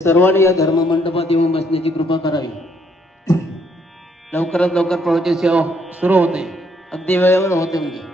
सर्वांनी या धर्म मंडपात येऊन बसण्याची कृपा करावी. लवकरात लवकर प्रवचन सेवा सुरू होते, अगदी वेळेवर होते. म्हणजे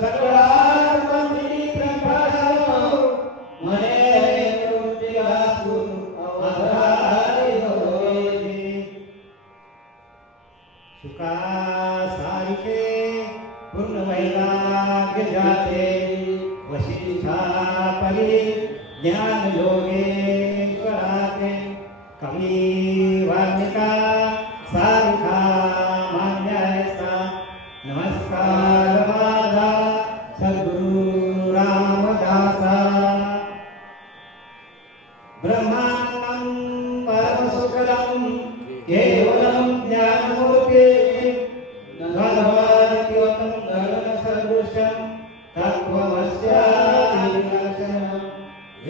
Sakura ज्ञान योगेश्वराचे कवी वाल्मिका सारिखा मान्यायसा नमस्कार माझा सद्गुरु रामदासा ब्रह्मानंदं परमसुखदं केवलं ज्ञानमूर्ते नभवादित्योतं गगनसदृशं तत्त्वमस्यादिलक्षणम्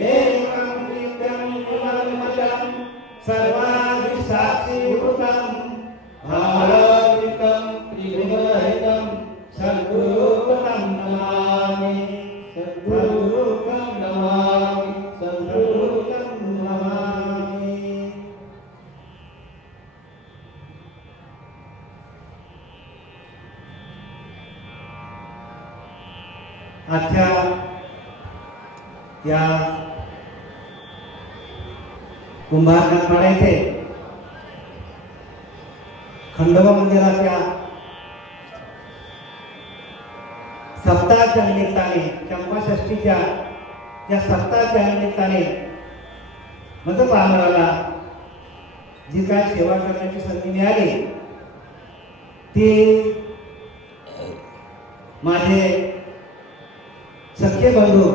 एकं नित्यं निर्मलं सर्वादिसाक्षीभूतं भावातीतं त्रिगुणरहितं सद्गुरुं नमामि सद्गुरुं नमामि सद्गुरुं नमामि। आजच्या या कुंभारनाथ येथे खंडोबा मंदिराच्या सप्ताहाच्या निमित्ताने चंपाषष्ठीच्या या सप्ताहाच्या निमित्ताने मतपामराला जी काय सेवा करण्याची संधी मिळाली ती माझे सख्खे बंधू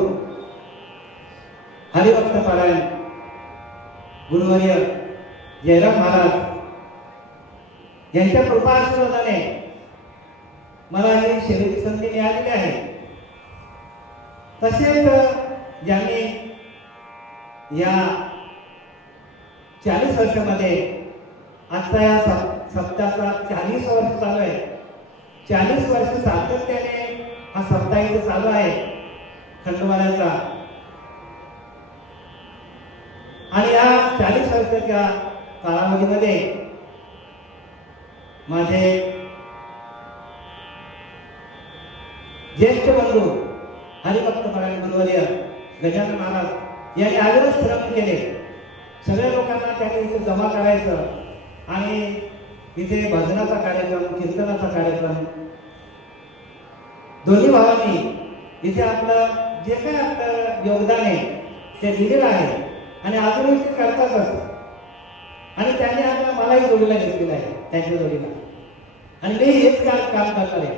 हरिभक्त पारायण गुरुवर्य जयराम महाराज यांच्या कृपा आशीर्वादाने मला ही सेवेची संधी मिळालेली आहे। तसेच ज्यांनी या 40 वर्षामध्ये आता या सप्ताहाचा 40 वर्ष चालू आहे। 40 वर्ष सातत्याने हा सप्ताह इथे चालू आहे खंडोबाचा आणि या 40 वर्षाच्या कालावधीमध्ये माझे ज्येष्ठ बंधू हरिभक्त पारायण गुरुवर्य गजानन महाराज यांनी आग्रह श्रम केले। सगळ्या लोकांना त्यांनी इथे जमा करायचं आणि इथे भजनाचा कार्यक्रम कीर्तनाचा कार्यक्रम दोन्ही भावांनी इथे आपलं जे काही आपलं योगदान आहे ते दिलेलं आहे आणि अजूनही ते करतातच आणि त्यांनी आता मलाही जोडीला घेतलेलं आहे त्यांच्या जोडीला आणि मी हेच काम करणार आहे।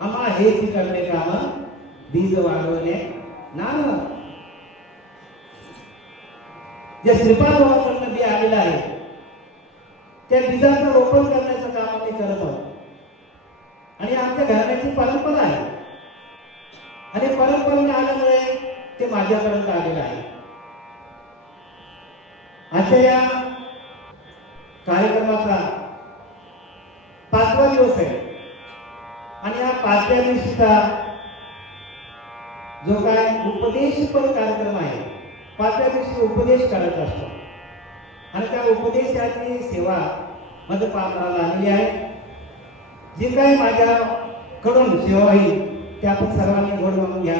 आम्हा हेच करणे काम बीज वाढवणे नाम जे श्रीपाद बाबांकडून बी आलेलं आहे त्या बीजाचं रोपण करण्याचं काम आम्ही करत आहोत आणि आमच्या घराण्याची परंपरा आहे आणि परंपरेने आल्यामुळे ते माझ्यापर्यंत आलेलं आहे। आजच्या या कार्यक्रमाचा 5वा दिवस आहे आणि या 5व्या दिवशीचा जो काय उपदेशपर कार्यक्रम आहे 5व्या दिवशी उपदेश करायचा असतो आणि त्या उपदेशाची सेवा मध्ये पामराला आलेली आहे। जी काय माझ्याकडून सेवा होईल ते आपण सर्वांनी गोड म्हणून घ्या।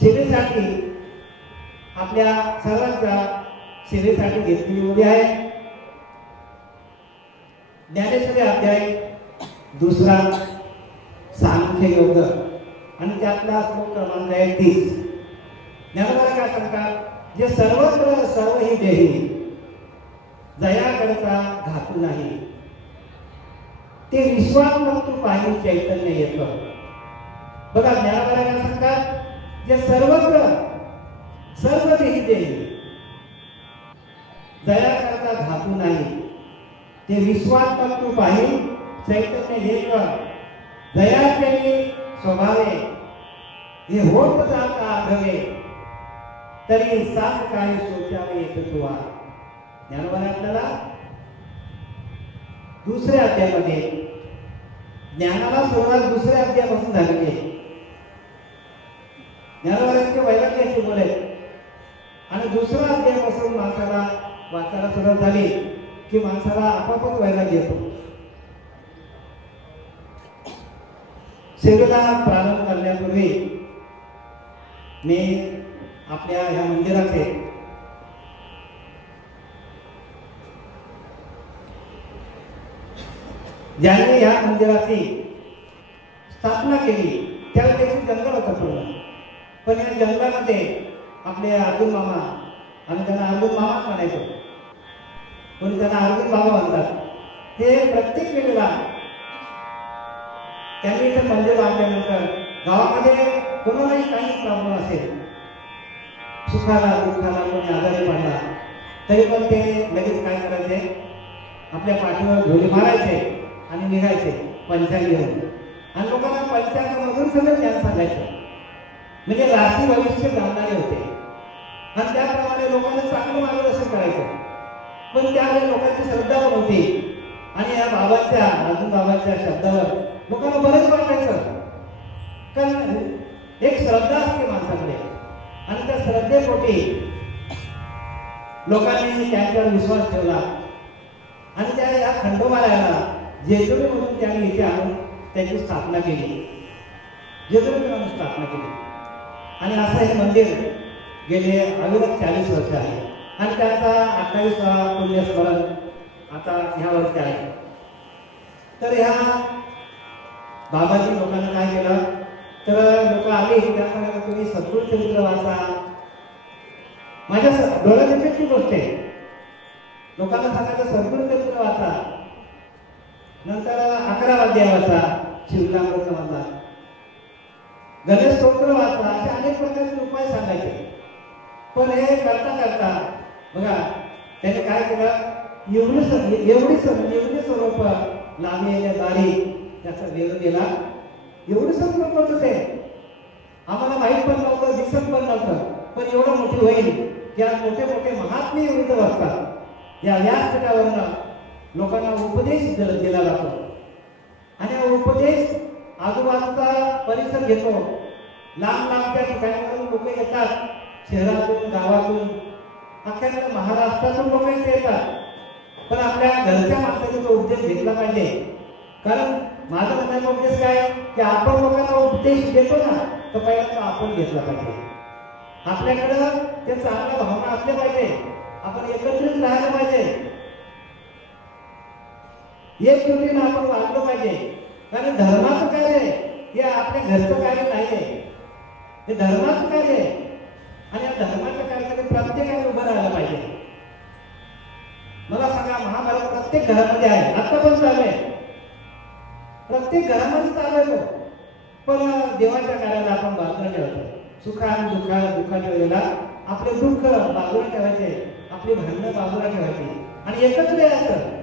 सेवेसाठी आपल्या सर्वांच्या सेवेसाठी घेतलेली उभी आहे ज्ञानेश्वरी अध्याय 2 सांख्य योग आणि त्यातला श्लोक क्रमांक आहे 30। ज्ञानोबा काय सांगतात जे सर्वत्र सर्व ही देही दया करता घातू नाही ते विश्वात्मक तू पाहिजे चैतन्य येतं। बघा ज्ञानोबा काय सांगतात जे सर्वत्र सर्व देही देही दया करता घातू नाही ते विश्वात्मक तू पाहिजे चैतन्य येतं। दया केली स्वभावे हे होत जाता आढळे तरी सात काय सोचावे येत तुवा। ज्ञानोबा आपल्याला 2ऱ्या अध्यायामध्ये ज्ञानाला सुरुवात 2ऱ्या अध्यायापासून झालेली आहे। ज्ञानोबांचे वैराग्याची बोले आणि 2रा अध्यायापासून माणसाला वाचायला सुरुवात झाली की माणसाला आपोआपच वैराग्य येतो। सेवेला प्रारंभ करण्यापूर्वी मी आपल्या ह्या मंदिराचे ज्यांनी ह्या मंदिराची स्थापना केली त्यावेळी त्याची जंगल होतं पूर्ण पण या जंगलामध्ये आपले अर्जुन मामा, आम्ही त्यांना अर्जुन मामाच म्हणायचो, कोणी त्यांना अर्जुन बाबा म्हणतात, हे प्रत्येक वेळेला त्यांनी इथे मंदिर बांधल्यानंतर गावामध्ये कोणालाही काही प्रॉब्लेम असेल, सुखाला दुःखाला कोणी आजारी पडला तरी पण ते लगेच काय करायचे, आपल्या पाठीवर झोली मारायचे आणि निघायचे पंचांग घेऊन, आणि लोकांना पंचांगामधून सगळं ज्ञान सांगायचं, म्हणजे राशी भविष्य जाणणारे होते आणि त्याप्रमाणे लोकांना चांगलं मार्गदर्शन करायचं. पण त्यावेळी लोकांची श्रद्धा पण होती आणि या बाबांच्या, अर्जुन बाबांच्या शब्दावर लोकांना बरंच वाटायचं, कारण एक श्रद्धा असते माणसाकडे आणि त्या श्रद्धेपोटी लोकांनी त्यांच्यावर विश्वास ठेवला आणि त्या या खंडोबाला जेजुरीमधून त्यांनी इथे आणून त्याची स्थापना केली, जेजुरीतून आणून स्थापना केली. आणि असं हे मंदिर गेले अविरत 40 वर्ष आहे आणि त्याचा 28वा पुण्यस्मरण आता ह्या वर्षी आहे. तर ह्या बाबांनी लोकांना काय केलं, तर लोक आले की त्यांना तुम्ही सद्गुरू चरित्र वाचा. माझ्या डोळ्याची गोष्ट आहे, लोकांना सांगायचं सद्गुरू चरित्र वाचा, नंतर 11 अध्याय वाचा, शिवकामृत वाचा, गणेश स्तोत्र वाचा, असे अनेक प्रकारचे उपाय सांगायचे. पण हे करता करता बघा त्याने काय केलं, एवढी स्वरूप लांबी दारी त्याचा वेग गेला, एवढं स्वरूप होतं ते आम्हाला माहीत पण नव्हतं, दिसत पण नव्हतं. पण एवढं मोठी होईल या मोठे मोठे महात्मे विविध असतात, या व्यासपीठावरनं लोकांना उपदेश दिला जातो आणि हा उपदेश आजूबाजूचा परिसर घेतो. लांब लांबच्या ठिकाणावरून लोक येतात, शहरातून, गावातून, अख्ख्या महाराष्ट्रातून लोक इथे येतात. पण आपल्या घरच्या माणसाने तो उपदेश घेतला पाहिजे, कारण माझा म्हणण्याचा उद्देश काय की आपण लोकांना उपदेश देतो ना, तर पहिल्यांदा आपण घेतला पाहिजे. आपल्याकडं ते चांगल्या भावना असल्या पाहिजे, आपण एकत्रित राहायला पाहिजे, एक जुटीनं आपण वागलं पाहिजे. कारण धर्माचं कार्य हे आपल्या घरचं कार्य नाही आहे, हे धर्माचं कार्य आहे आणि या धर्माच्या कार्यासाठी प्रत्येकाने उभं राहायला पाहिजे. मला सांगा, महाभारत प्रत्येक घरामध्ये आहे, आता पण चालू आहे, प्रत्येक घरामध्ये चालू आहे तो. पण देवाच्या कार्याला आपण बाजूला ठेवतो, सुखा आणि दुःखाच्या वेळेला आपले दुःख बाजूला ठेवायचे, आपली भांडणं बाजूला ठेवायची आणि एकत्र यायचं.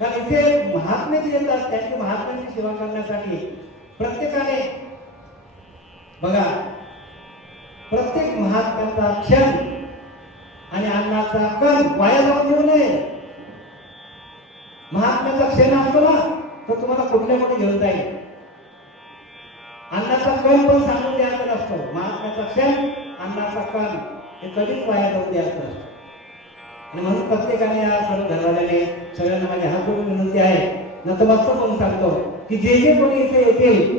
कारण इथे महात्मे जे येतात त्यांची महात्म्यांची सेवा करण्यासाठी प्रत्येकाने बघा, प्रत्येक महात्म्याचा क्षण आणि अन्नाचा कण वाया जाऊन देऊ नये. महात्म्याचा क्षण असतो ना, तो तुम्हाला कुठल्या कुठे घेऊन जाईल. अन्नाचा कण पण सांगून द्यायचा नसतो, महात्म्याचा क्षण, अन्नाचा कण हे कधीच वाया जाऊन द्यायचं नसतं. आणि म्हणून प्रत्येकाने या सर्व घरवाल्याने सगळ्यांना माझ्या हात जोडून विनंती आहे, नतमस्तक म्हणून सांगतो की जे जे कोणी इथे येतील,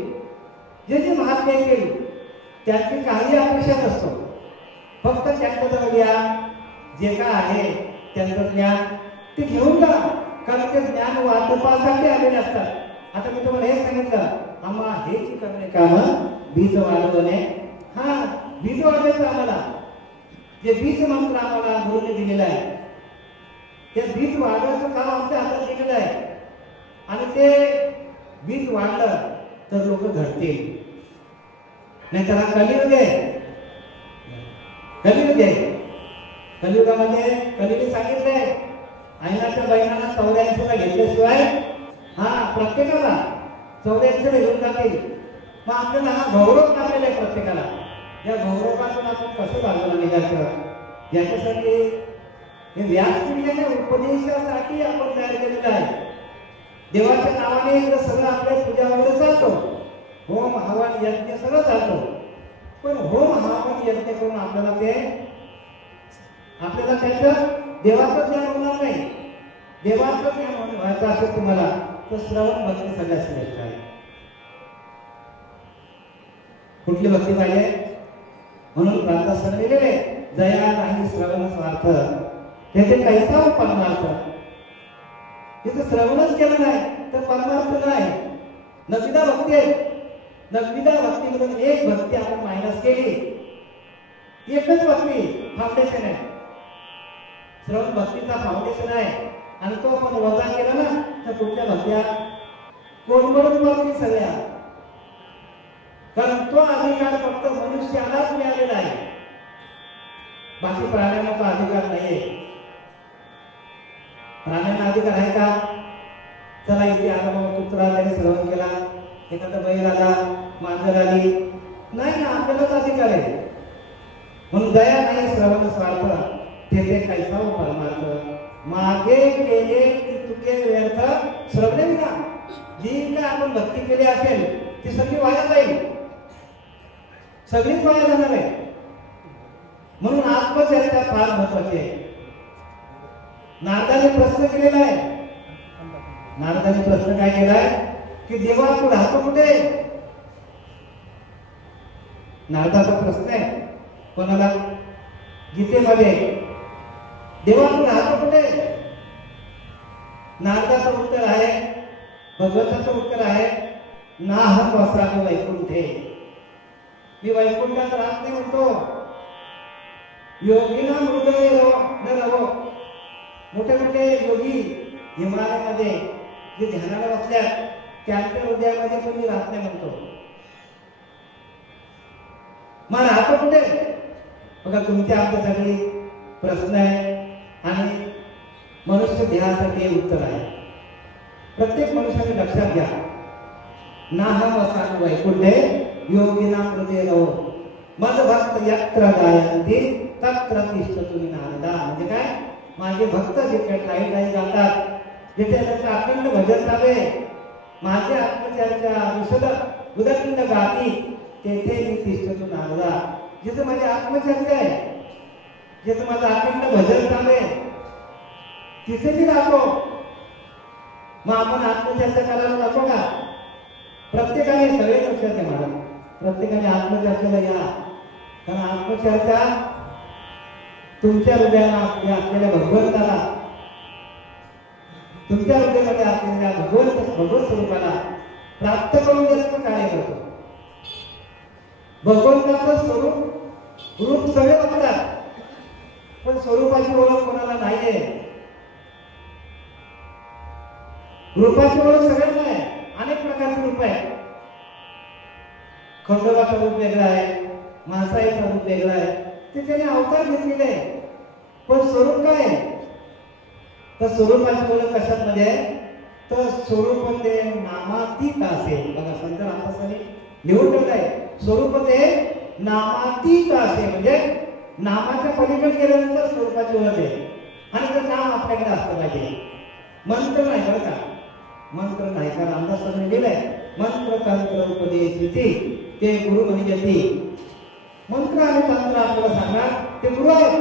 जे जे महात्मे येतील, त्यांची काही अपेक्षा नसतो, फक्त त्यांच्याजवळ या, जे काय आहे त्यांचं ज्ञान ते घेऊन जा, कारण ते ज्ञान वाटपासाठी आलेले असतात. आता मी तुम्हाला हे सांगितलं, आम्हा हे जी करणे काम बीज वाढवणे, हा बीज वाढवायचं आम्हाला, जे बीज मंत्र आम्हाला गुरुने दिलेला आहे, ते बीज वाढवायचं काम आमच्या हातात दिलेलं आहे. आणि ते बीज वाढलं तर लोक घडतील, नाही तर कलियुग आहे. कलियुग आहे, कलियुगामध्ये कलियुगी सांगितलंय, आईनाच्या बहिणांना 84ला घेतल्याशिवाय प्रत्येकाला 84ला घेऊन जातील. मग आपल्याला हा गौरव लागलेला आहे प्रत्येकाला. या गौरवापासून आपण कसं बाजूला निघायचं, याच्यासाठी हे व्यासपीठाने उपदेशासाठी आपण तयार केलेलं आहे. देवाच्या नावाने इकडे सगळं आपल्या पूजा वगैरे चालतो, होम हवन यज्ञ सगळं चालतो. पण होम हवन यज्ञ करून आपल्याला त्याचं देवाचं ज्ञान होणार नाही. देवाचं ज्ञान व्हायचं असेल तुम्हाला तर श्रवण भक्ती सगळ्यात श्रेष्ठ आहे. कुठली भक्ती पाहिजे? म्हणून प्रार्थना सर्वलेले जया नाही श्रवण स्वार्थ, त्याचे कैसा परमार्थ. तिथं श्रवणच केलं नाही तर परमार्थ नाही. नवविधा भक्ती आहे, नवविधा भक्तीमधून एक भक्ती आपण मायनस केली एकच भक्ती फाउंडेशन आहे, श्रवण भक्तीचा फाउंडेशन आहे. आणि तो आपण वजा केला ना तर पुढच्या भक्त्या कोणकडून भक्ती सगळ्या, कारण तो अधिकार फक्त मनुष्यालाच मिळालेला आहे, बाकी प्राण्यांना तो अधिकार नाहीये. प्राण्यांना अधिकार आहे का? चला इथे आला मग कुत्रा त्याने श्रवण केला, एखादा बैल आला, मांजर आली, नाही ना, आपल्यालाच अधिकार आहे. म्हणून दया नाही श्रवण स्वार्थ तेथे कैसा हो परमार्थ, मागे केले की तुके व्यर्थ श्रवणे विना. जी काय आपण भक्ती केली असेल ती सगळी वाया जाईल, सगळीच वाया जाणार आहे. म्हणून आत्मचर्चा फार महत्वाची आहे. नारदाने प्रश्न केलेला आहे, नारदाने प्रश्न काय केलाय की देवा तू राहतो कुठे? नारदाचा प्रश्न आहे कोणाला? गीतेमध्ये, देवा तू राहतो कुठे? नारदाचं उत्तर आहे, भगवंताचं उत्तर आहे, नाहम वसामि वैकुंठे. मी वैकुंठात राहत नाही म्हणतो. योगिना हृदय न रवो. मोठे मोठे योगी हिमालयामध्ये जे ध्यानाला बसल्यात त्यांच्या हृदयामध्ये पण मी राहत नाही म्हणतो. मग राहतो कुठे? बघा तुमच्या आमच्या सगळी प्रश्न आहे आणि मनुष्य ध्येयासाठी उत्तर आहे. प्रत्येक मनुष्याने लक्षात घ्या, नाहम वसामि वैकुंठे योगिना हृदय रवो. मद भक्त यत्र गायन्ति तत्र तिष्ठतु नारदा. म्हणजे काय? माझे भक्त जिथे काही काही जातात, जिथे त्यांचं अखंड भजन चालू आहे, माझे आत्मचर्चा विशद उदंड गाती, तेथे मी तिष्ठतु नारदा. जिथे माझी आत्मचर्चा आहे, जिथे माझं अखंड भजन चालू आहे, तिथे मी राहतो. मग आपण आत्मचर्चा करायला नको का? प्रत्येकाने सगळे लक्षात घ्या मला, प्रत्येकाने आत्मचर्चेला या. कारण आत्मचर्चा तुमच्या हृदयाला असलेल्या भगवंताला, तुमच्या हृदयामध्ये असलेल्या भगवत स्वरूपाला प्राप्त करून देण्याचं कार्य करतो. भगवंताचं स्वरूप रूप सगळे बघतात, पण स्वरूपाची ओळख कोणाला नाहीये. रूपाची ओळख सगळ्यांना आहे. अनेक प्रकारचे रूप आहेत. खंडोबाचं रूप वेगळं आहे, माणसाईचं रूप वेगळं आहे, ते त्याने अवतार घेतलेले. पण स्वरूप काय आहे? तर स्वरूपाची ओळख कशात मध्ये आहे? तर स्वरूप ते नामातीत असेल. बघा संत रामदासांनी लिहून ठेवलंय, स्वरूप ते नामातीत असेल. म्हणजे नामाच्या पलीकडे गेल्यानंतर स्वरूपाची ओळख आहे. आणि ते नाम आपल्याकडे असलं पाहिजे. मंत्र नाही बरं का, मंत्र नाही. कारण रामदासांनी लिहिलंय, मंत्र तंत्र उपदेश ते गुरु म्हणजे मंत्र आणि तंत्र आपल्याला सांगणार ते गुरु आहे,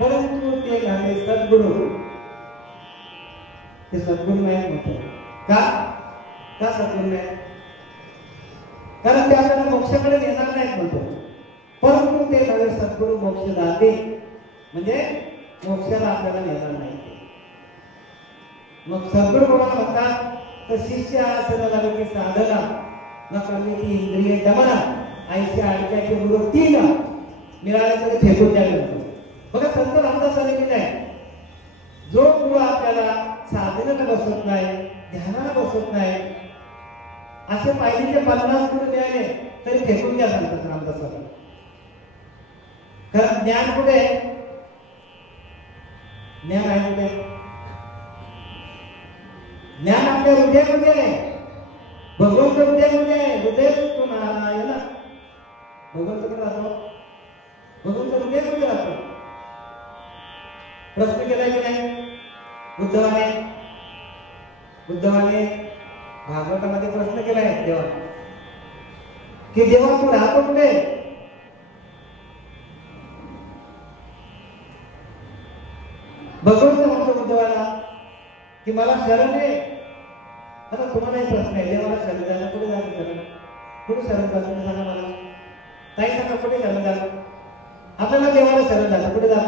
परंतु ते झाले सद्गुरु. ते सद्गुरु नाही म्हणतो का? का सद्गुरु नाही? कारण ते आपल्याला मोक्षाकडे नेणार नाहीत म्हणतो. परंतु ते झाले सद्गुरु मोक्ष दाते, म्हणजे मोक्षाला आपल्याला नेणार नाही. मग सद्गुरु कोणाला म्हणतात? तर शिष्य असं झालं की साधना न करणे की इंद्रिय दमना आईच्या अडक्याचे गुरु 3 मिळाले तरी फेकून द्यावे म्हणतो. बघा संत रामदासांनी लिहिलंय, जो गुरु आपल्याला साधनेला बसवत नाही, ध्यानाला बसवत नाही, असे पाहिजे 50 गुरु मिळाले तरी फेकून द्या सांगतात रामदासांनी. कारण ज्ञान कुठे? ज्ञान आहे कुठे? ज्ञान आपल्या हृदयामध्ये आहे. भगवंत हृदयामध्ये आहे. हृदय तो नारायण, भगवंत कुठे राहतो? भगवंत हृदयामध्ये राहतो. प्रश्न केलाय की नाही उद्धवाने भागवतामध्ये प्रश्न केलाय देवा की देवा तू राहतो कुठे? भगवंत म्हणतो उद्धवाला की मला शरण आहे. आता तुम्हाला एक प्रश्न आहे, देवाला शरण जायला कुठे जायचं? शरण कुठे शरण जायचं सांगा मला. ताई सांगा कुठे शरण जायचं? आपल्याला देवाला शरण जायचं कुठे जा?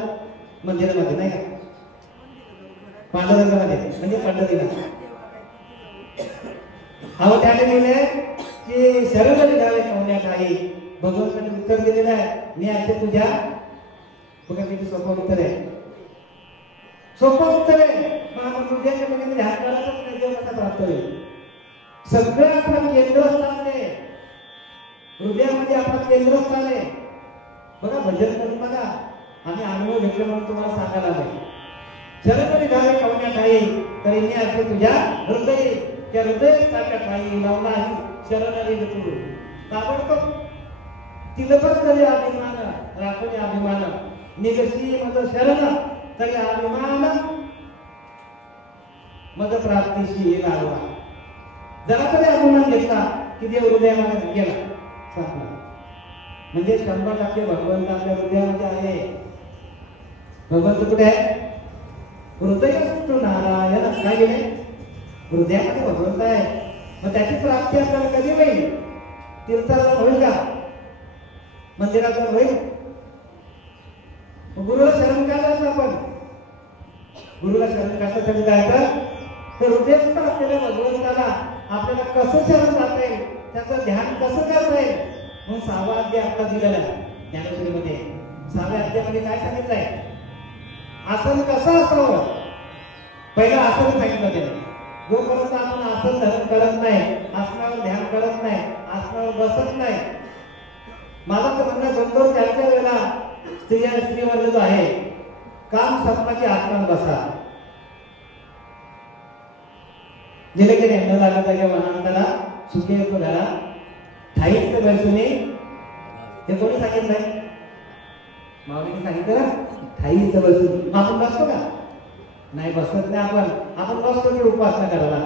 मंदिरामध्ये नाही का? पांडुरंगामध्ये म्हणजे पंढरीला. अहो त्याने लिहिले की शरण निघावे कोण्या काही, भगवंताने उत्तर दिलेलं आहे, मी असे तुझ्या. बघा किती सोपं उत्तर आहे, सोपं उत्तर आहे. मग आपण हृदयाच्या ठिकाणी ध्यान करायचंच नाही, देव कसा प्राप्त होईल. सगळं आपलं केंद्रस्थान आहे, हृदयामध्ये आपलं केंद्रस्थान आहे. बघा भजन करून बघा, आम्ही अनुभव घेतले म्हणून तुम्हाला सांगायला आले. शरण घावे कवण्या ठाई तरी मी असे तुझ्या हृदय, त्या हृदय सारख्या ठाई लावला आहे शरण रे तू. ताबडतोब तिलभर तरी अभिमान राखणे अभिमान, निगसी मज शरण तरी अभिमान मज प्राप्तीशी लागला. जरा तरी अभिमान घेतला की देव हृदयामध्ये गेला संपला. म्हणजे 100% भगवंत आपल्या हृदयामध्ये आहे. भगवंत कुठे आहे? हृदयस्थो नारायण. काय गेले? हृदयामध्ये भगवंत आहे. मग त्याची प्राप्ती आपल्याला कधी होईल? तीर्थाला होईल का? मंदिरात होईल? गुरुला शरण काय जायचं आपण? गुरुला शरण कशासाठी जायचं? तर हृदयस्थ असलेल्या भगवंताला आपल्याला कसं शरण जाता येईल, त्याचं ध्यान कसं करता येईल म्हणून 6वा अध्याय आता दिलेला आहे ज्ञानेश्वरीमध्ये. 6व्या अध्यायामध्ये काय सांगितलंय? आसन कसं असावं. पहिलं आसन सांगितलं त्याने. जोपर्यंत आपण आसन धारण करत नाही, आसनावर ध्यान करत नाही, आसनावर बसत नाही. माझं तर म्हणणं 2-2, 4-4 वेळा स्त्रीवर्ग जो आहे, काम संपण्याची आसनावर बसा. गेले गेले न लागत आहे वनांतला सुखे येतो घरा ठाईत बसूने. हे कोणी सांगितलंय? माऊलीने सांगितलं ना, ठाईत बसून. आपण बसतो का? नाही बसत नाही. आपण बसतो की उपासना करायला,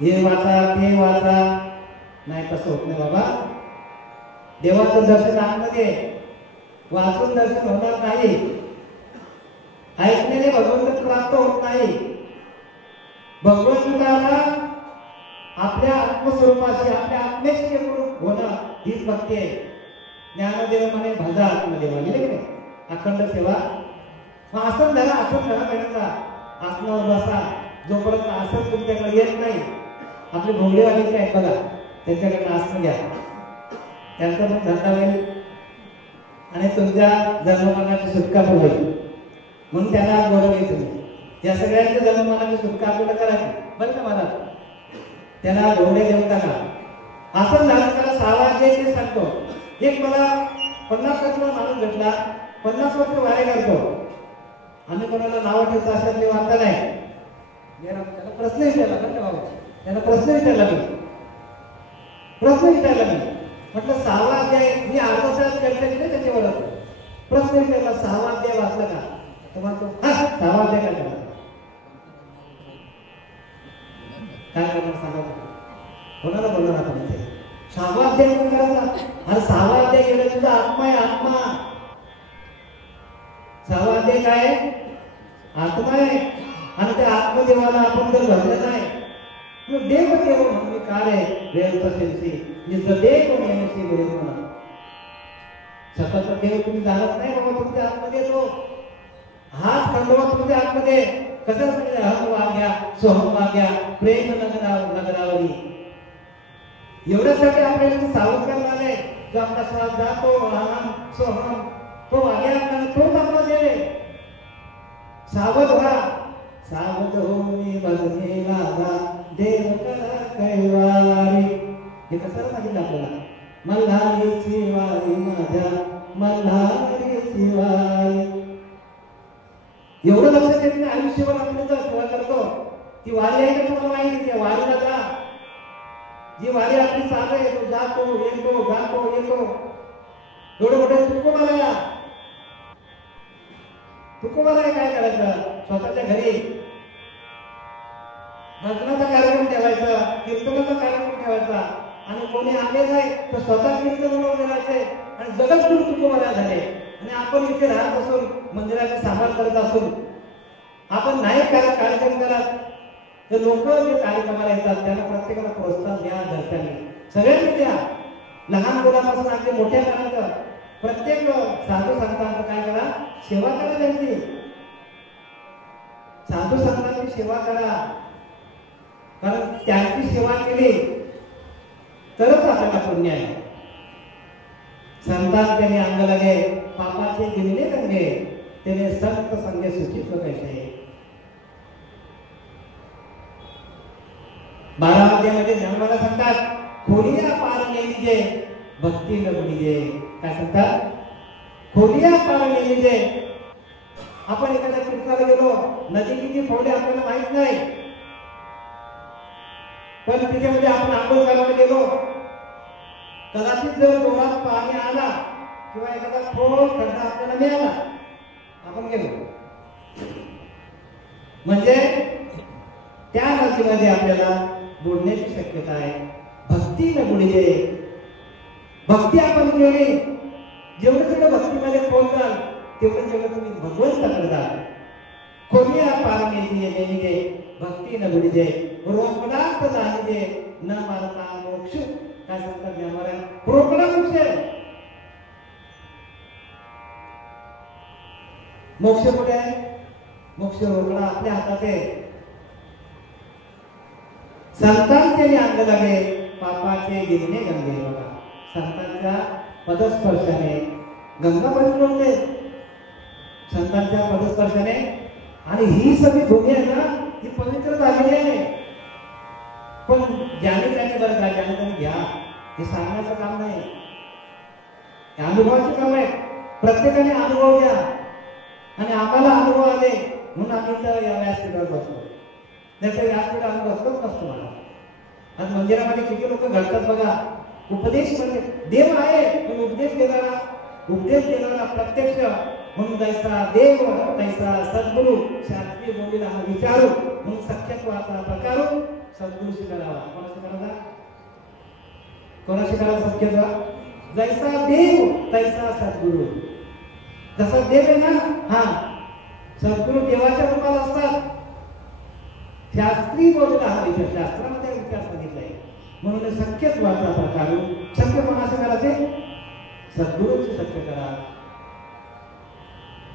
हे वाचा ते वाचा. नाही, तसं होत नाही बाबा. देवाचं दर्शन आतमध्ये, वाचून दर्शन होणार नाही. ऐकण्याने भगवंत प्राप्त होत नाही. भगवंताला आपल्या आत्मस्वरूपाशी, आपल्या आत्मेशी एकरूप होणं हीच भक्ती आहे. ज्ञानदेव म्हणे भजा आत्मदेवा. गेले की नाही? अखंड सेवा. आसन धरा, आसन धरा पहिल्यांदा. आसनावर बसा. जोपर्यंत आसन तुमच्याकडे येत नाही, आपले भोंगडेवाले काय आहेत बघा, त्यांच्याकडे आसन घ्या. त्यांचा पण धंदा होईल आणि तुमच्या जन्ममरणाची सुटका पण होईल. म्हणून त्यांना बोलवले तुम्ही. या सगळ्यांच्या जन्ममरणाची सुटका आपल्याला करायची बरं का महाराज. त्याला भोंगडे देऊन टाका. आसन धारण करा. 6वा अध्याय ते सांगतो. एक मला 50 वर्षाचा माणूस भेटला, 50 वर्ष वारे करतो. आम्ही कोणाला नाव ठेवतो अशातली वार्ता नाही. त्याला प्रश्न विचारला बरं का बाबा, त्याला प्रश्न विचारला मी. म्हटलं 6वा अध्याय, मी अर्धा तास चर्चा केली त्याच्यावर. प्रश्न विचारला, 6वा अध्याय वाचला का? तर म्हणतो हा 6वा अध्याय काय करणार? काय करणार सांगा? कोणाला बोलणार आपण इथे? 6वा अध्याय कोण करायचा? आणि 6वा अध्याय गेला तुझा आत्मा आहे, आत्मा. 6वा अध्याय काय आहे? आत्मा आहे. आणि त्या आत्मदेवाला आपण जर भरलं नाही, देव देव म्हणून काय आहे? वेळ तसेची निज देव नेण्याची वेळ म्हणा. स्वतःचा देव तुम्ही जाणत नाही बाबा, तुमच्या आतमध्ये तो हात खंडोबा तुमच्या आतमध्ये. कसं म्हणजे अहम वाग्या सोहम वाग्या प्रेम नगरावरी. एवढ्यासाठी आपल्याला सावध करणार आहे. जो आपला श्वास जातो अहम सोहम, तो वाग्या आपल्याला तोच आपला देव आहे. सावध व्हा. सावध होऊन भजने लागा देव करा कैवारी. हे कसं सांगितलं आपल्याला? मल्हारीची वारी माझ्या मल्हारीची वारी. एवढं लक्षात येत नाही. आयुष्यभर आपण जर सेवा करतो, ती वारी आहे का तुम्हाला माहिती? त्या वारीला जा. जी वारी आपली चालू आहे, तो जातो येतो जातो येतो. एवढं मोठे तुकोबाला काय करायचं? स्वतःच्या घरी भजनाचा कार्यक्रम ठेवायचा, कीर्तनाचा कार्यक्रम ठेवायचा. आणि कोणी आले नाही तर स्वतः कीर्तन म्हणून करायचे आणि जगद्गुरु तुकोबाला झाले. आणि आपण इथे राहत असून, मंदिराचे सामान करत असून, आपण नाही कार्यक्रम करत, तर लोक जे कार्यक्रमाला येतात त्यांना प्रत्येकाला प्रोत्साहन द्या. घरच्यांनी सगळ्यांनी द्या. लहान मुलापासून अगदी मोठ्यापर्यंत प्रत्येक साधू संतांचं काय करा? सेवा करा. त्यांची साधू संतांची सेवा करा. कारण त्यांची सेवा केली तरच आपल्याला पुण्य आहे. संतान त्याने अंग लगे पापाचे गिरणे गंगे त्याने संत संगे सूचित कैसे. 12 अध्यायामध्ये ज्ञानोबा सांगतात खोलिया पार नेलीजे भक्ती न बुडीजे. काय सांगतात? खोलिया पार नेलीजे. आपण एखाद्या तीर्थाला गेलो, नदी किती खोल आहे आपल्याला माहित नाही, पण त्याच्यामध्ये आपण आंघोळ करायला गेलो, कदाचित जर डोळ्यात पाणी आला किंवा एखादा खोल खड्डा आपल्याला मिळाला, आपण गेलो म्हणजे त्या नदीमध्ये आपल्याला बुडण्याची शक्यता आहे. भक्ती न बुडीजे. भक्ती आपण केली, जेवढं जेवढं भक्तीमध्ये पोहोचाल तेवढं जेवढं तुम्ही भगवंताकडे जाल. खोलिया पार नेलीजे भक्ती न बुडीजे. रोकडात जाणीजे न मारता मोक्ष. काय सांगतात ज्ञानोबा? रोकडा मोक्ष आहे. मोक्ष कुठे आहे? मोक्ष रोकडा आपल्या हातात आहे. संतांचे अंग लगे पापाचे गिरणे गंगे. बघा, संतांच्या पदस्पर्शाने गंगा पवित्र होते. संतांच्या पदस्पर्शाने. आणि ही सगळी भूमी आहे ना, ही पवित्र झालेली आहे. पण ज्याने त्याने बरं का, ज्याने त्याने घ्या, हे सांगण्याचं काम नाही, हे अनुभवाचे काम आहे. प्रत्येकाने अनुभव घ्या. आणि आम्हाला अनुभव आले म्हणून आम्ही तर या व्यासपीठावर बसतो. त्याचा व्यासपीठ आम्ही बसतोच नसतो. मला आज मंदिरामध्ये किती लोक घडतात बघा. उपदेश म्हणजे देव आहे, पण उपदेश देणारा प्रत्यक्ष म्हणून जैसा देव तैसा सद्गुरु. शास्त्री बोलीला हा विचारू म्हणून सख्यत्वाचा प्रकार सद्गुरूशी करावा. कोणाशी करायचा? कोणाशी करावा सख्यत्व? जैसा देव तैसा सद्गुरु. जसा देव आहे ना, हा सद्गुरु देवाच्या रूपात असतात. शास्त्री बोलीला हा विचार, शास्त्रामध्ये विचार सांगितलाय. म्हणून सख्यत्वाचा प्रकार. सख्य कोणाशी करायचे? सद्गुरूची सख्य करा.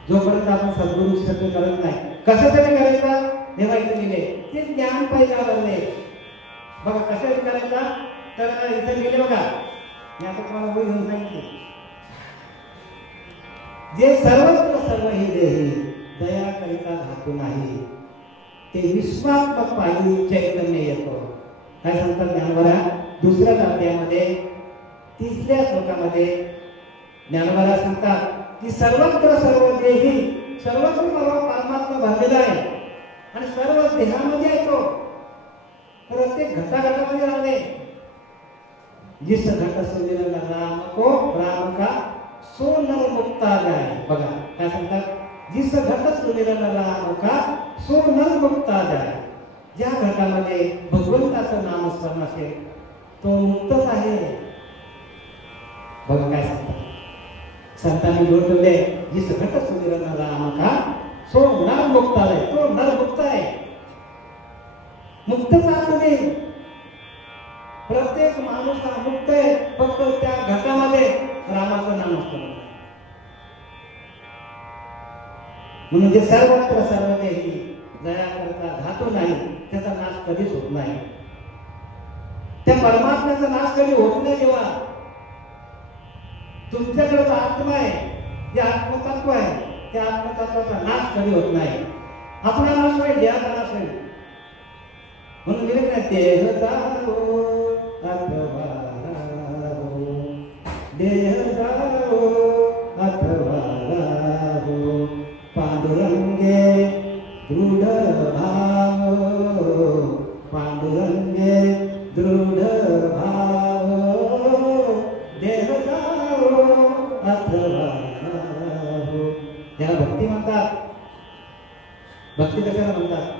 जोपर्यंत आपण सद्गुरूची सख्य करत नाही, कशासाठी करायचा? देवा इथे लिहिले ते ज्ञान पाहिजे लागले. बघा कशासाठी करायचा? तर इथे लिहिले बघा, मी आता तुम्हाला वही घेऊन सांगितले. जे सर्वत्र सर्व ही देही दया करिता धातू नाही, ते विश्वात्मक पाहिजे चैतन्य येतो. काय सांगतात ज्ञानोबा? दुसऱ्या अध्यायामध्ये 3ऱ्या श्लोकामध्ये ज्ञानोबा सांगतात की सर्वत्र सर्व देही, सर्वत्र परमात्मा भरलेला आहे आणि सर्व देहामध्ये येतो. प्रत्येक घटाघटामध्ये राहणे. जिस घट सुंदर राम को राम का सो नर मुक्ता जाय. बघा काय सांगतात? जिस घट सुंदर राम का सो नर मुक्ता जाय. ज्या घटामध्ये भगवंताचं नामस्मरण असेल तो मुक्तच आहे. बघा काय सांगतात? संतांनी जोड ठेवले, जिस घट सुंदर राम का सो नर मुक्ता जाय. तो नर मुक्त आहे, मुक्तच आतमध्ये. प्रत्येक माणूस हा मुक्त आहे, फक्त त्या घटामध्ये रामाचं नाम असतं. म्हणून जे सर्वत्र सर्व देही दया करता धातू नाही, त्याचा नाश कधीच होत नाही. त्या परमात्म्याचा नाश कधी होत नाही. जेव्हा तुमच्याकडे जो आत्मा आहे, जे आत्मतत्व आहे, त्या आत्मतत्वाचा नाश कधी होत नाही. आपला नाश होईल, देहाचा नाश होईल. म्हणून दिले नाही देह जाओ अथवा राहो, देह जाओ अथवा राहो, पांडुरंगे दृढ भाव, पांडुरंगे दृढ भाव, देह जाओ अथवा राहो. त्याला भक्ती म्हणतात. भक्ती कशाला म्हणतात?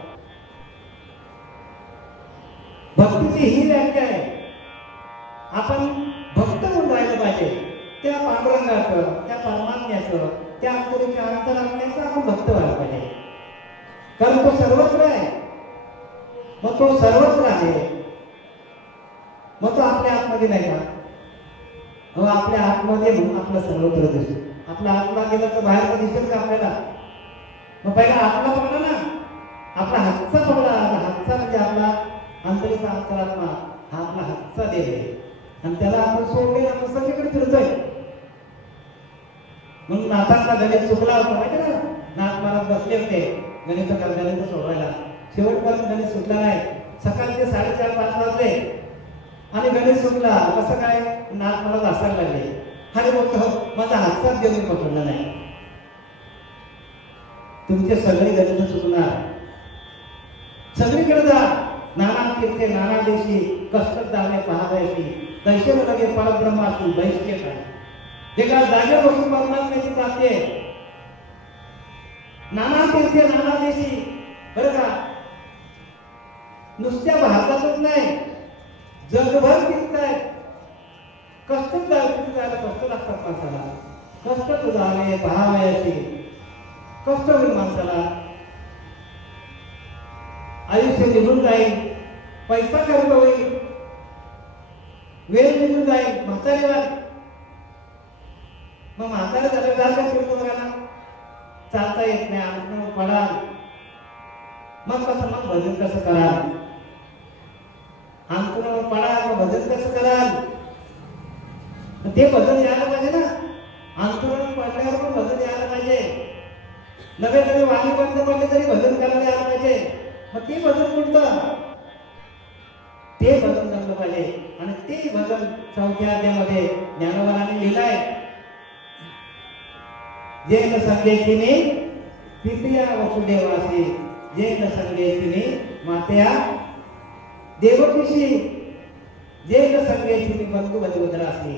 भक्तीची ही व्याख्या आहे. आपण भक्त होऊन राहिलं पाहिजे. त्या पांडुरंगाचं, त्या परमात्म्याचं, त्या अंतरात्म्याचं आपण भक्त व्हायला पाहिजे. कारण तो सर्वत्र आहे. मग तो सर्वत्र आहे, मग तो आपल्या आतमध्ये नाही का? मग आपल्या आतमध्ये म्हणून आपलं सर्वत्र दिसतो. आपला आतला गेला तर बाहेर दिसेल का आपल्याला? मग पहिला आतला पकडा ना, आपला हातचा पकडा. हातचा म्हणजे आपला अंतरीचा अंतरात्मा, हा आपला हातचा देव आहे. आणि त्याला आपण सोडले, आपण सगळीकडे फिरतोय. नाथांचा गणित चुकला होता माहिती ना. नाथ महाराज बसले होते गणित सोडवायला. शेवटपर्यंत गणित सुटला नाही. सकाळचे 4:30-5 वाजले आणि गणित सुटला. कसं काय? नाथ महाराज हसायला लागले. आणि बोलतो माझा हातचाच गणित पकडला नाही. तुमचे सगळे गणित चुकणार. सगळीकडे जा. नाना तीर्थे नाना देशी कष्ट जाणे पहावयाशी दैशे लगे परब्रह्म असू बैसके काय. जे का जागेवर बसून परमात्म्याची प्राप्ती आहे. नाना तीर्थे नाना देशी. बरं का? नुसत्या भारतातच नाही, जगभर तीर्थ आहेत. कष्ट जायला कष्ट लागतात माणसाला. कष्ट जाणे पहावयाशी कष्ट होईल माणसाला. आयुष्य निघून जाईल, पैसा खर्च होईल, वेळ निघून जाईल, म्हातारी वाट. मग म्हातारा झालं काय फिरतो बघा. चालता येत नाही, अंतरावर पडाल. मग कसं? मग भजन कसं कराल? अंतरावर पडाल मग भजन कसं कराल? ते भजन यायला पाहिजे ना. अंतरावर पडल्यावर पण भजन यायला पाहिजे. नवे नवे वाणी बंद पडले तरी भजन करायला यायला पाहिजे. मग ते भजन कोणतं? ते भजन जमलं पाहिजे. आणि ते भजन 4थ्या अध्यायामध्ये ज्ञानोबाने लिहिलंय. जे न संगेची मी पित्या वसुदेवासी, जे न संगेची मी मात्या देवकीशी, जे न संगेची मी बंधू बंधुरासी.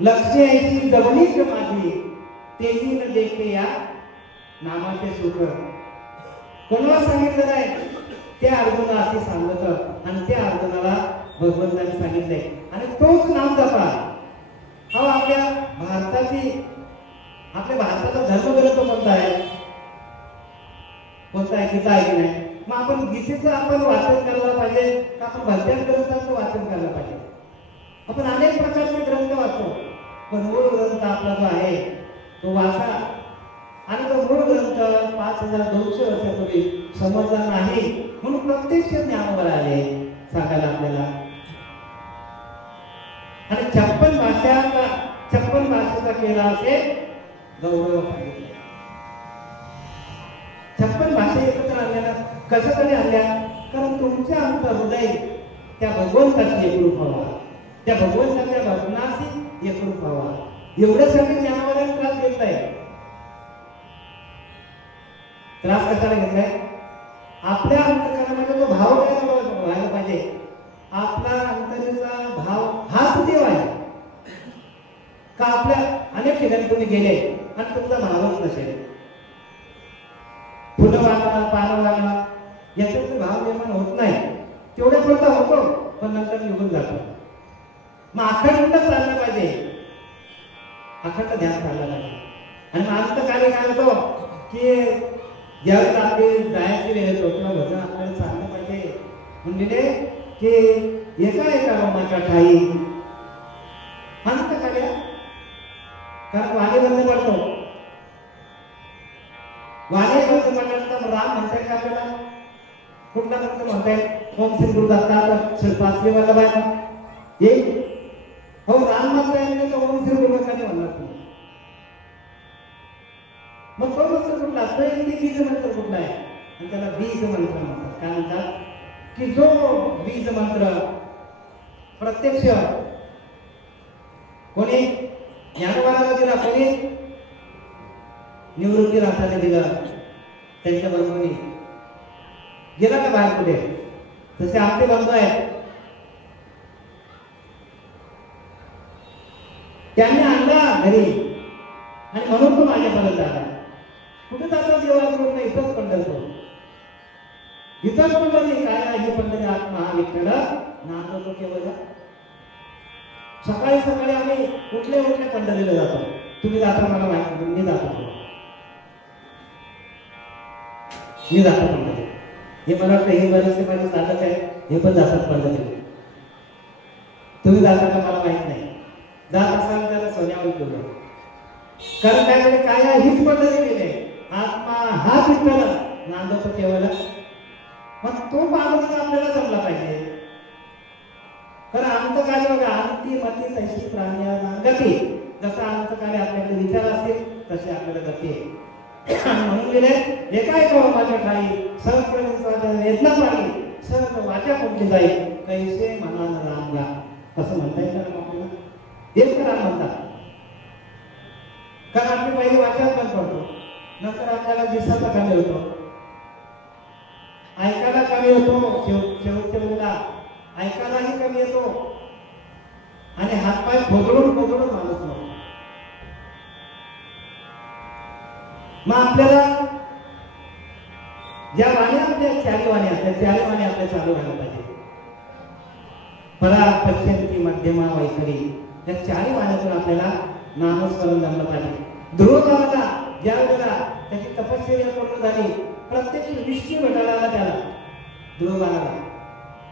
लक्ष्मी ऐशी जवळीक माझी, तेही न देखे या नामाचे सुख. कोणाला सांगितलं नाही? त्या अर्जुनाला असे सांगत आणि त्या अर्जुनाला भगवंताने सांगितले. आणि तोच नाम जपा. हा आपल्या भारताचा धर्मग्रंथ कोणता आहे? कोणता आहे? गीता आहे की नाही? मग आपण गीतेचं आपण वाचन करायला पाहिजे का आपण भजन ग्रंथाचं वाचन करायला पाहिजे? आपण अनेक प्रकारचे ग्रंथ वाचतो, पण मूळ ग्रंथ आपला जो आहे तो वाचा. आणि तो मूळ ग्रंथ 5200 वर्षापूर्वी समजला नाही म्हणून प्रत्यक्ष ज्ञानोबा आले सांगायला आपल्याला. आणि 56 भाषेचा केला असे गौरव सांगितले. 56 भाषा एकत्र आणल्या. कशासाठी आणल्या? कारण तुमच्या आमचं हृदय त्या भगवंताची एकरूप व्हावा, त्या भगवंताच्या भजनाशी एकरूप व्हावा. एवढ्यासाठी ज्ञानोबाने त्रास घेतलाय. त्रास कशाला घेतलाय? आपल्या अंतःकरणामध्ये तो भाव काय व्हायला पाहिजे. आपला अंतरेचा भाव हाच देव आहे का? आपल्या अनेक ठिकाणी तुम्ही गेले आणि तुमचा भावच नसेल. फुलं वाहणं, पानं वाहणं याच्यात भाव निर्माण होत नाही. तेवढ्यापर्यंत होतो, पण नंतर निघून जातो. मग अखंड चाललं पाहिजे, अखंड ध्यान चाललं पाहिजे. आणि मग अंतकाली काय होतो की ज्यावेळेस आपली जायची वेळ येतो तेव्हा भजन आपल्याला चाललं पाहिजे. म्हणजे की एका रोमाच्या ठाई अंतकाल्या. कारण वाणी बंद पडतो. वाणी बंद पडल्यानंतर राम म्हणताय का आपल्याला? कुठला ग्रंथ म्हणताय? ओम श्री गुरु दत्तात्रय श्रीपाद वल्लभाय एक. हो, राम म्हणताय तर ओम श्री गुरु कधी म्हणणार तुम्ही? मग तो मंत्र कुठला? तो एक बीज मंत्र कुठला आहे? आणि त्याला बीज मंत्र म्हणतात. काय म्हणतात? की जो बीज मंत्र प्रत्यक्ष कोणी ज्ञानोबाला दिला, कोणी निवृत्ती नाथाने दिलं, त्यांच्या बंधूंनी गेला का बाहेर कुठे? तसे आमचे बंधू आहेत, त्यांनी आणला घरी आणि म्हणून तो माझ्यापर्यंत आला. कुठे जातो देवाकडून? इथंच पंढरपूर, इथंच पंढरी. काय आहे पंढरी? आत्मा हा विठ्ठल नांदतो केवळ. सकाळी सकाळी आम्ही उठले पंढरीला जातो. तुम्ही जाता मला माहिती, मी जातो पंढरी. हे मला वाटतं हे बरेचसे माझे साधक आहे, हे पण जातात पंढरीला. तुम्ही जाता का मला माहित नाही. जात असाल तर सोन्यावर केलं. कारण काय आहे? हीच पंढरी गेले. आत्मा हा विठ्ठल नांदतो केवळ. मग तो मार्ग आपल्याला जमला पाहिजे. तर अंतकाली बघा, अंती मती तशी प्राण्याला गती. जसा अंतकाली आपल्याकडे विचार असतील तसे आपल्याला गती आहे. म्हणून गेले एकाय माझ्या ठाई सहस्त्र वेदना पाणी सहज वाचा कोणती जाईल कैसे मनान राम घ्या. कसं म्हणता येईल ना आपल्याला? हेच तर राम म्हणतात. कारण आपली पहिली वाचाच बंद पडतो, नंतर आपल्याला दिसायला कमी होतो, ऐकायला कमी होतो, शेवटच्या वेळेला ऐकायलाही कमी येतो आणि हातपाय खोदडून माणूस नको. मग आपल्याला ज्या वाण्या आपल्या चारी वाण्या त्या चारी वाण्या आपल्या चालू व्हायला पाहिजे. परा पश्चिंती मध्यमा वैखरी या चारी वाण्यातून आपल्याला नामस्मरण जमलं पाहिजे. ध्रुवबालाला ज्या वेळेला त्याची तपश्चर्या पूर्ण झाली, प्रत्यक्ष विष्णू भेटायला आला त्याला ध्रुवबालाला.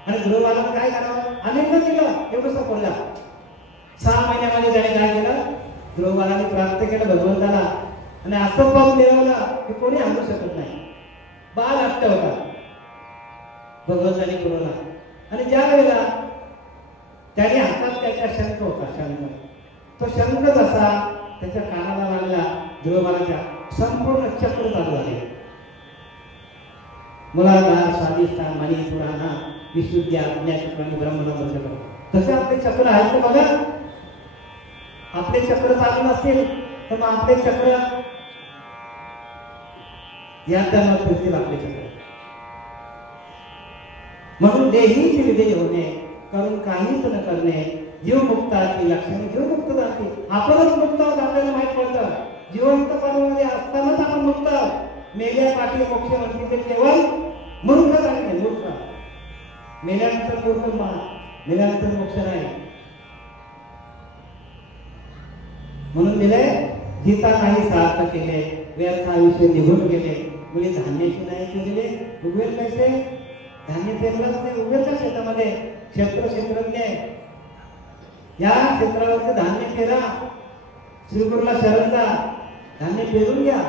आणि ध्रुवबालाला काय करावं? आनंद दिलं एवढंच पडला. 6 महिन्यामध्ये त्याने काय केलं? ध्रुवबालाने प्राप्त केलं भगवंताला आणि असं पाऊल मिळवलं की कोणी आणू शकत नाही. बाल हट्ट होता, भगवंताने पुरवला. आणि ज्या वेळेला त्याने हातात त्याचा शंख होता, शंख, तो शंख जसा त्याच्या कानाला लागला, ध्रुवबालाच्या संपूर्ण चक्र चालू झाले. मुलाधार स्वादिष्ठान मणी पुराणा विशुद्धी आज्ञाचक्र आणि ब्रह्मनाम चक्र. तसे आपले चक्र आहेत तर बघा. आपले चक्र चालू नसतील तर मग आपले चक्र या त्यांना फिरतील आपले चक्र. म्हणून देहीची विधेय होणे, करून काहीच न करणे, जीव मुक्ताची लक्षणे. जीव मुक्त जाते, आपणच मुक्त आहोत आपल्याला माहित पडतं. जिवंतपणामध्ये असतानाच आपण मुक्त आहोत. मेल्या पाठी मोक्ष म्हणते ते केवळ मूर्ख झाले, मूर्ख. मेल्यानंतर मूर्ख, मेल्यानंतर मोक्ष नाही. म्हणून दिले गीता नाही सार्थ केले, व्यर्थ आयुष्य निघून गेले. मुली धान्याची नाही केलेले उगवेल कैसे? धान्य पेरलंच नाही, उगवेल का शेतामध्ये? क्षेत्रज्ञ या क्षेत्रावरती धान्य पेरा, श्रीगुरूला शरण जा, धान्य पेरून घ्या.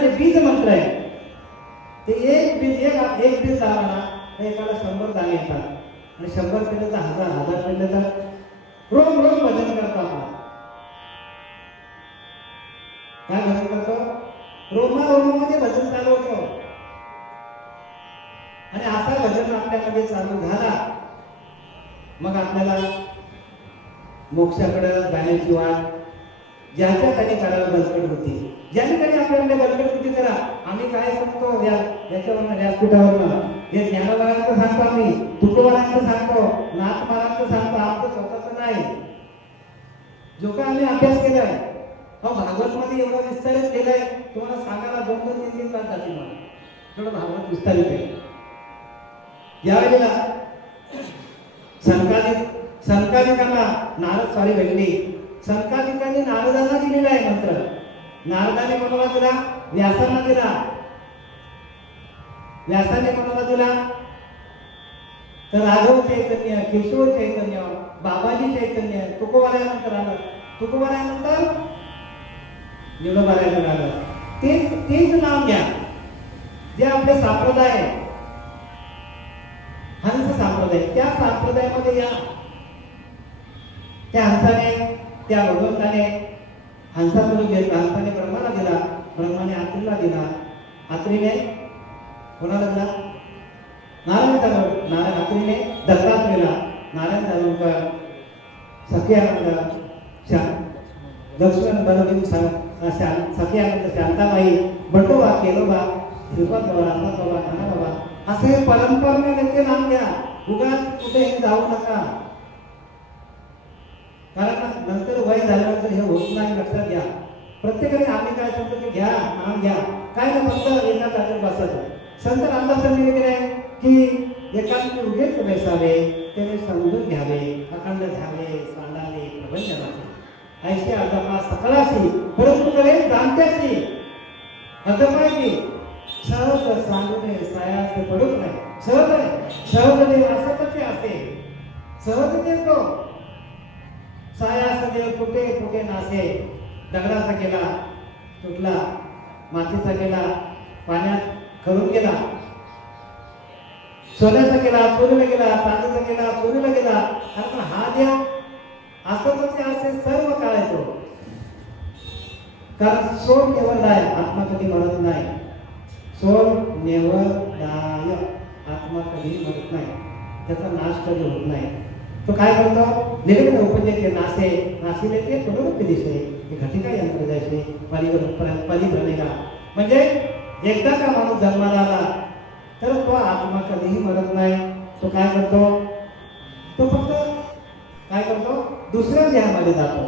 ते बीज मंत्र आहे. ते एक बीज लावला तर एकाला 100 दाणे येतात आणि 100 पेरलं तर 1000 पेरलं तर रोज भजन करतो आपण. काय भजन करतो? रोमामध्ये भजन चालू होतो. आणि असा भजन आपल्यामध्ये चालू झाला मग आपल्याला मोक्षाकडे जाण्याची वाट ज्याच्या त्याने करायला बलकट होती. ज्याने त्याने आपल्याकडे बलकट होती करा. आम्ही काय सांगतो याच्यावरनं व्यासपीठावरनं हे ज्ञानोबारांचं सांगतो, आम्ही तुकोबारांचं सांगतो, नाथ महाराजांचं सांगतो, आमचं स्वतःच नाही. जो काय आम्ही अभ्यास केलाय भागवत मध्ये एवढा विस्तारित केलाय, तुम्हाला सांगायला 2-3 तास जातील मला. थोडं भागवत विस्तारित आहे. यावेळेला संकालिकांना नारद स्वारी भेटली. संकालिकांनी नारदांना दिलेला आहे मंत्र. नारदाने कोणाला दिला? व्यासांना दिला. व्यासाने कोणाला दिला? तर राघव चैतन्य, केशव चैतन्य, बाबाजी चैतन्य, तुकोबारायानंतर आलं. तुकोबारायानंतर निवडोबारायानंतर आलं. तेच नाव घ्या जे आपले संप्रदाय आहे, हंस संप्रदाय. त्या संप्रदायामध्ये या. त्या हंसाने, त्या भगवंताने हंसाचा रूप घेतला. हंसाने ब्रह्माला दिला, ब्रह्माने आत्रीला दिला, आत्रीने कोणाला दिला? नारायण चालवकर. नारायण आत्रीने दत्तात्रेयला, नारायण चालवकर, सखियानंद, लक्ष्मण बलदेव, सखियानंद, शांताबाई, बटोबा, केलोबा, श्रीपत बाबा, रामनाथ बाबा, नाना बाबा, असे परंपरेने नेते नाम घ्या. उगाच कुठेही जाऊ नका. कारण नंतर वय झाल्यानंतर हे होत नाही, लक्षात घ्या. प्रत्येकाने आम्ही काय सांगतो की घ्या, नाम घ्या, काय ना फक्त एका जागेवर बसायचं. संत रामदासांनी वगैरे आहे की एकांनी उगेच बेसावे, त्याने समजून घ्यावे, अखंड घ्यावे, सांडावे, प्रबंध करावे. ऐशी अधमा सकळाशी, परंतु करे जाणत्याची अधमायची. सहज सांगणे सायाचे पडूच नाही. सहज आहे, सहज देव असतच असे. सहज देव तो सायाचा देव कुठे कुठे नासे. दगडाचा केला तुटला, मातीचा केला पाण्यात खरून गेला. सोन्याचा केला चोरीला गेला, चांदीचा केला चोरीला गेला, आणि पण हा देव असं तर ते असे सर्व काळ येतो. कारण सोल नेवर डाय, आत्मा कधी मरत नाही. सोल नेवर डाय, आत्मा कधी मरत नाही, त्याचा नाश कधी होत नाही. तो काय करतो? निर्विघ्न उपजते नासे, नाशिले ते पुनरुक्ती दिसे, घटिका यंत्र जैसे परिभ्रमेगा. म्हणजे एकदा का माणूस जन्माला आला तर तो आत्मा कधीही मरत नाही. तो काय करतो? तो फक्त काय करतो? दुसऱ्या देहामध्ये जातो.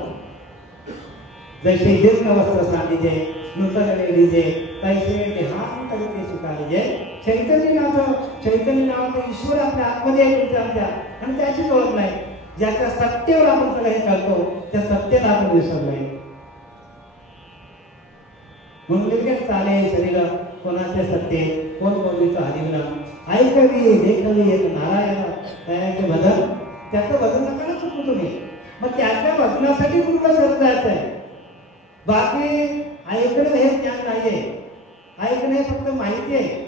जैसे दीर्घ वस्त्र सांगिजे, नूतन वेळीजे, तैसे देहांतरिते स्वीकारिजे. चैतन्य नावाचा ईश्वर आपल्या आतमध्ये आहे आणि त्याची ओळख नाही. ज्याच्या सत्तेवर आपण सगळं हे करतो त्या सत्तेला आपण विसरलोय. म्हणून लगेच चाले शरीर कोणाच्या सत्ते, कोण बोलतो हरिनाम. ऐकवी लेखवी एक नारायण त्याचे भजन, त्याचं भजन नका चुकू तुम्ही. मग त्याच्या भजनासाठी पूर्ण शब्द जायचं आहे. बाकी ऐकणं हे ज्ञान नाहीये, ऐकणं हे फक्त माहिती आहे.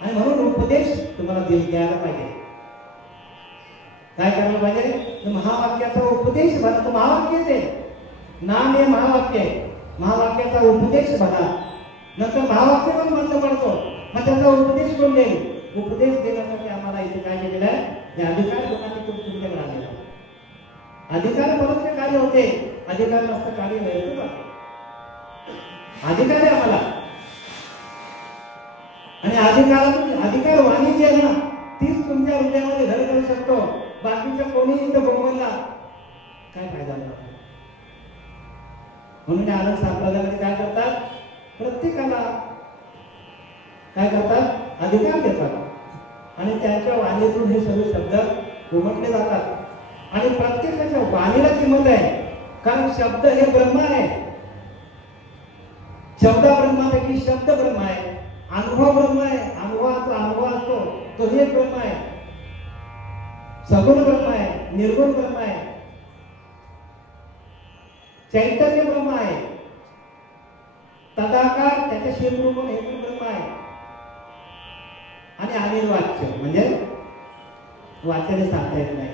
आणि म्हणून उपदेश तुम्हाला द्यायला पाहिजे. काय करायला पाहिजे? महावाक्याचा उपदेश बघा. तो महावाक्य ते नाम हे महावाक्य आहे. महावाक्याचा उपदेश बघा. नंतर महावाक्य पण बंद पडतो, मग त्याचा उपदेश कोण देईल? उपदेश देण्यासाठी आम्हाला इथे काय केलेलं आहे? हे अधिकार कोणाने तुमच्याकडे आलेला. अधिकार परत कार्य होते, अधिकार नसतं कार्य वेळेचं जाते. अधिकार आहे आम्हाला. आणि अधिकार वाणी जी आहे ना, तीच तुमच्या हृदयामध्ये घर करू शकतो. बाकीच्या कोणी इथं बोंबलला काय फायदा नाही. म्हणून आनंद संप्रदायामध्ये काय करतात? प्रत्येकाला काय करतात? अधिकार देतात आणि त्यांच्या वाणीतून हे सगळे शब्द उमटले जातात. आणि प्रत्येकाच्या वाणीला किंमत आहे, कारण शब्द हे ब्रह्म आहे. शब्द ब्रह्मापैकी शब्द ब्रह्म आहे, अनुभव ब्रह्म आहे. अनुभव असतो तो हे ब्रह्म आहे. सगुण ब्रह्म आहे, निर्गुण ब्रह्म आहे, चैतन्य ब्रह्म आहे, तदाकार त्याच्या शेमरूपण हे पण ब्रह्म आहे. आणि अनिर्वाच्य म्हणजे वाच्याने सांगता येत नाही.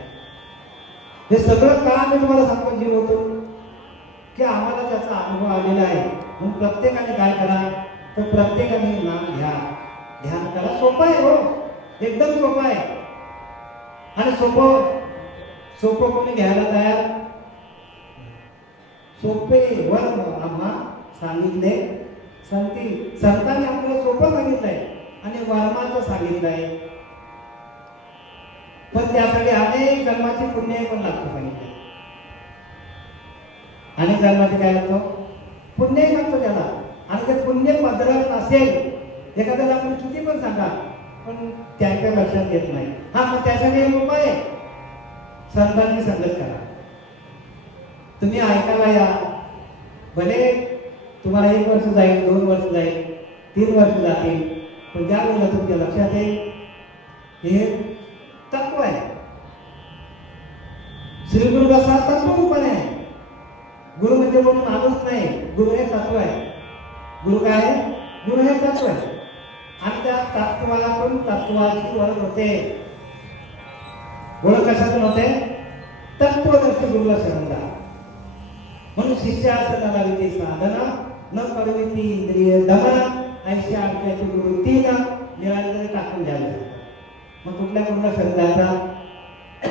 हे सगळं का मी तुम्हाला सांगतो जीव होतो की आम्हाला त्याचा अनुभव आलेला आहे. म्हणून प्रत्येकाने काय करा? तर प्रत्येकाने नाम घ्या, ध्यान करा. सोपं आहे हो, एकदम सोपं आहे. आणि सोपं कोणी घ्यायला तयार? सोपे वर आम्हा सांगितले संतांनी आपल्याला सोपं सांगितलंय आणि वर्माचं सांगितलंय. पण त्यासाठी अनेक जन्माची पुण्य पण लागतो सांगितलं. अनेक जन्माचे काय लागतो? पुण्य लागतो त्याला. आणि ते पुण्य पदरात नसेल, एखाद्याला आपण किती पण सांगा पण त्याच्या लक्षात येत नाही. हा, मग त्यासाठी एक उपाय आहे, संतांची संगत करा. तुम्ही ऐकायला या. भले तुम्हाला 1 वर्ष जाईल, 2 वर्ष जाईल, 3 वर्ष जातील, पण ज्या वेळेला तुमच्या लक्षात येईल हे तत्व आहे. श्री गुरु कसा तत्वरूपाने आहे. गुरु म्हणजे म्हणून आलोच नाही. गुरु हे तत्व आहे. गुरु काय आहे? गुरु हे तत्व आहे. आणि त्या तत्वाला पण तत्वाची ओळख होते. ओळख कशातून होते? तत्वदर्शी गुरुला शरण जा. म्हणून शिष्यासनाला विधी साधना न करविती इंद्रिय दमना ऐशा आख्याची गुरुतीला निरांतर टाकून द्यायला. मग कुठल्या गुरुला शरण जायचा?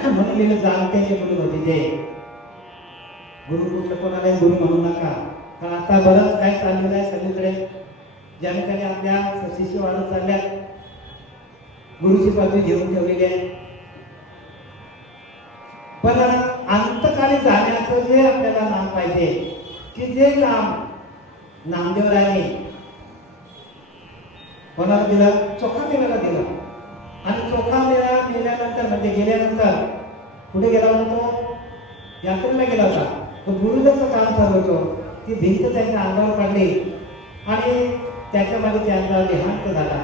म्हणून लिहिलं जाणते गुरु भजीजे. गुरु कुठलं कोणाला गुरु म्हणू नका. कारण आता बरंच काय चाललेलं आहे सगळीकडे. ज्याने त्याने आपल्या शिष्य वाढत चालल्यात, गुरुची पदवी घेऊन ठेवलेली आहे. पण अंतकाली जाण्याचं जे आपल्याला नाम पाहिजे, की जे नाम नामदेवरायांनी कोणाला दिलं? चोखा मेळ्याला दिलं. आणि चोखा मेळा मेल्यानंतर म्हणजे गेल्यानंतर कुठे गेला होता? यात्रेला गेला होता. तो गुरुदाचं काम चालू होतं. ती भिंत त्याच्या अंगावर पडली आणि त्याच्यामध्ये त्यांचा देहांत झाला.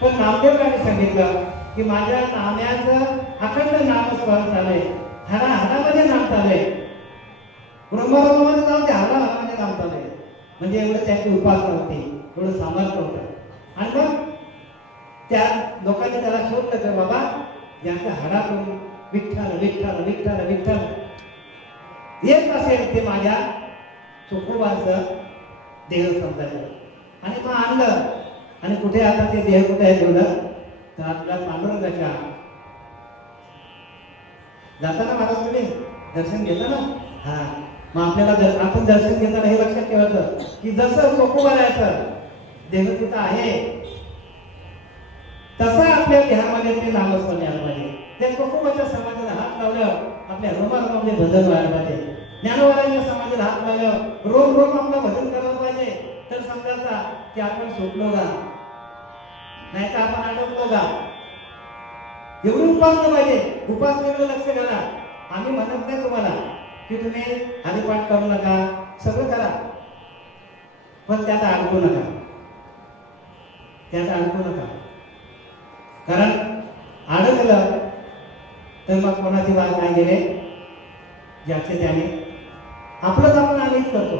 पण नामदेवरायांनी सांगितलं की माझ्या नाम्याचं अखंड नामस्मरण चाललंय, हाडामध्ये नाम चाललंय, ब्रह्ममध्ये जाऊ ते हाडामध्ये नाम चाललंय. म्हणजे एवढं त्याची उपासना होती, एवढं सामर्थ्य होतं. आणि मग त्या लोकांनी त्याला शोधलं तर बाबा यांच्या हाडातून विठ्ठल विठ्ठल विठ्ठल विठ्ठल येत असेल ते माझ्या चोखोबाचं देह समजायचं. आणि मग आणलं आणि कुठे आता ते देह कुठे आहे बोललं तर आपल्या पांडुरंगाच्या जाताना महाराज तुम्ही दर्शन घेता ना. हा मग आपल्याला आपण दर्शन घेताना हे लक्षात ठेवायचं की जसं चोखोबा राहायचं देह तिथं आहे तसं आपल्या देहामध्ये ते नामस्मरण यायला पाहिजे. त्या चोखोबाच्या समाधीला हात लावल्यावर आपल्या रोमामध्ये भजन व्हायला पाहिजे. ज्ञानोबाच्या समाधीला हात लावल्यावर रोम रोम आपलं भजन करायला पाहिजे. तर समजायचा की आपण सुटलो का नाही तर आपण अडकलो का. एवढी उपासना पाहिजे. उपासनेकडे लक्ष घाला. आम्ही म्हणत नाही तुम्हाला की तुम्ही हरिपाठ करू नका, सगळं करा, पण त्यात अडकू नका, त्यात अडकू नका. कारण अडकलं तर मग कोणाची वाद नाही गेले ज्याचे त्याने आपलंच आपण आनंद करतो.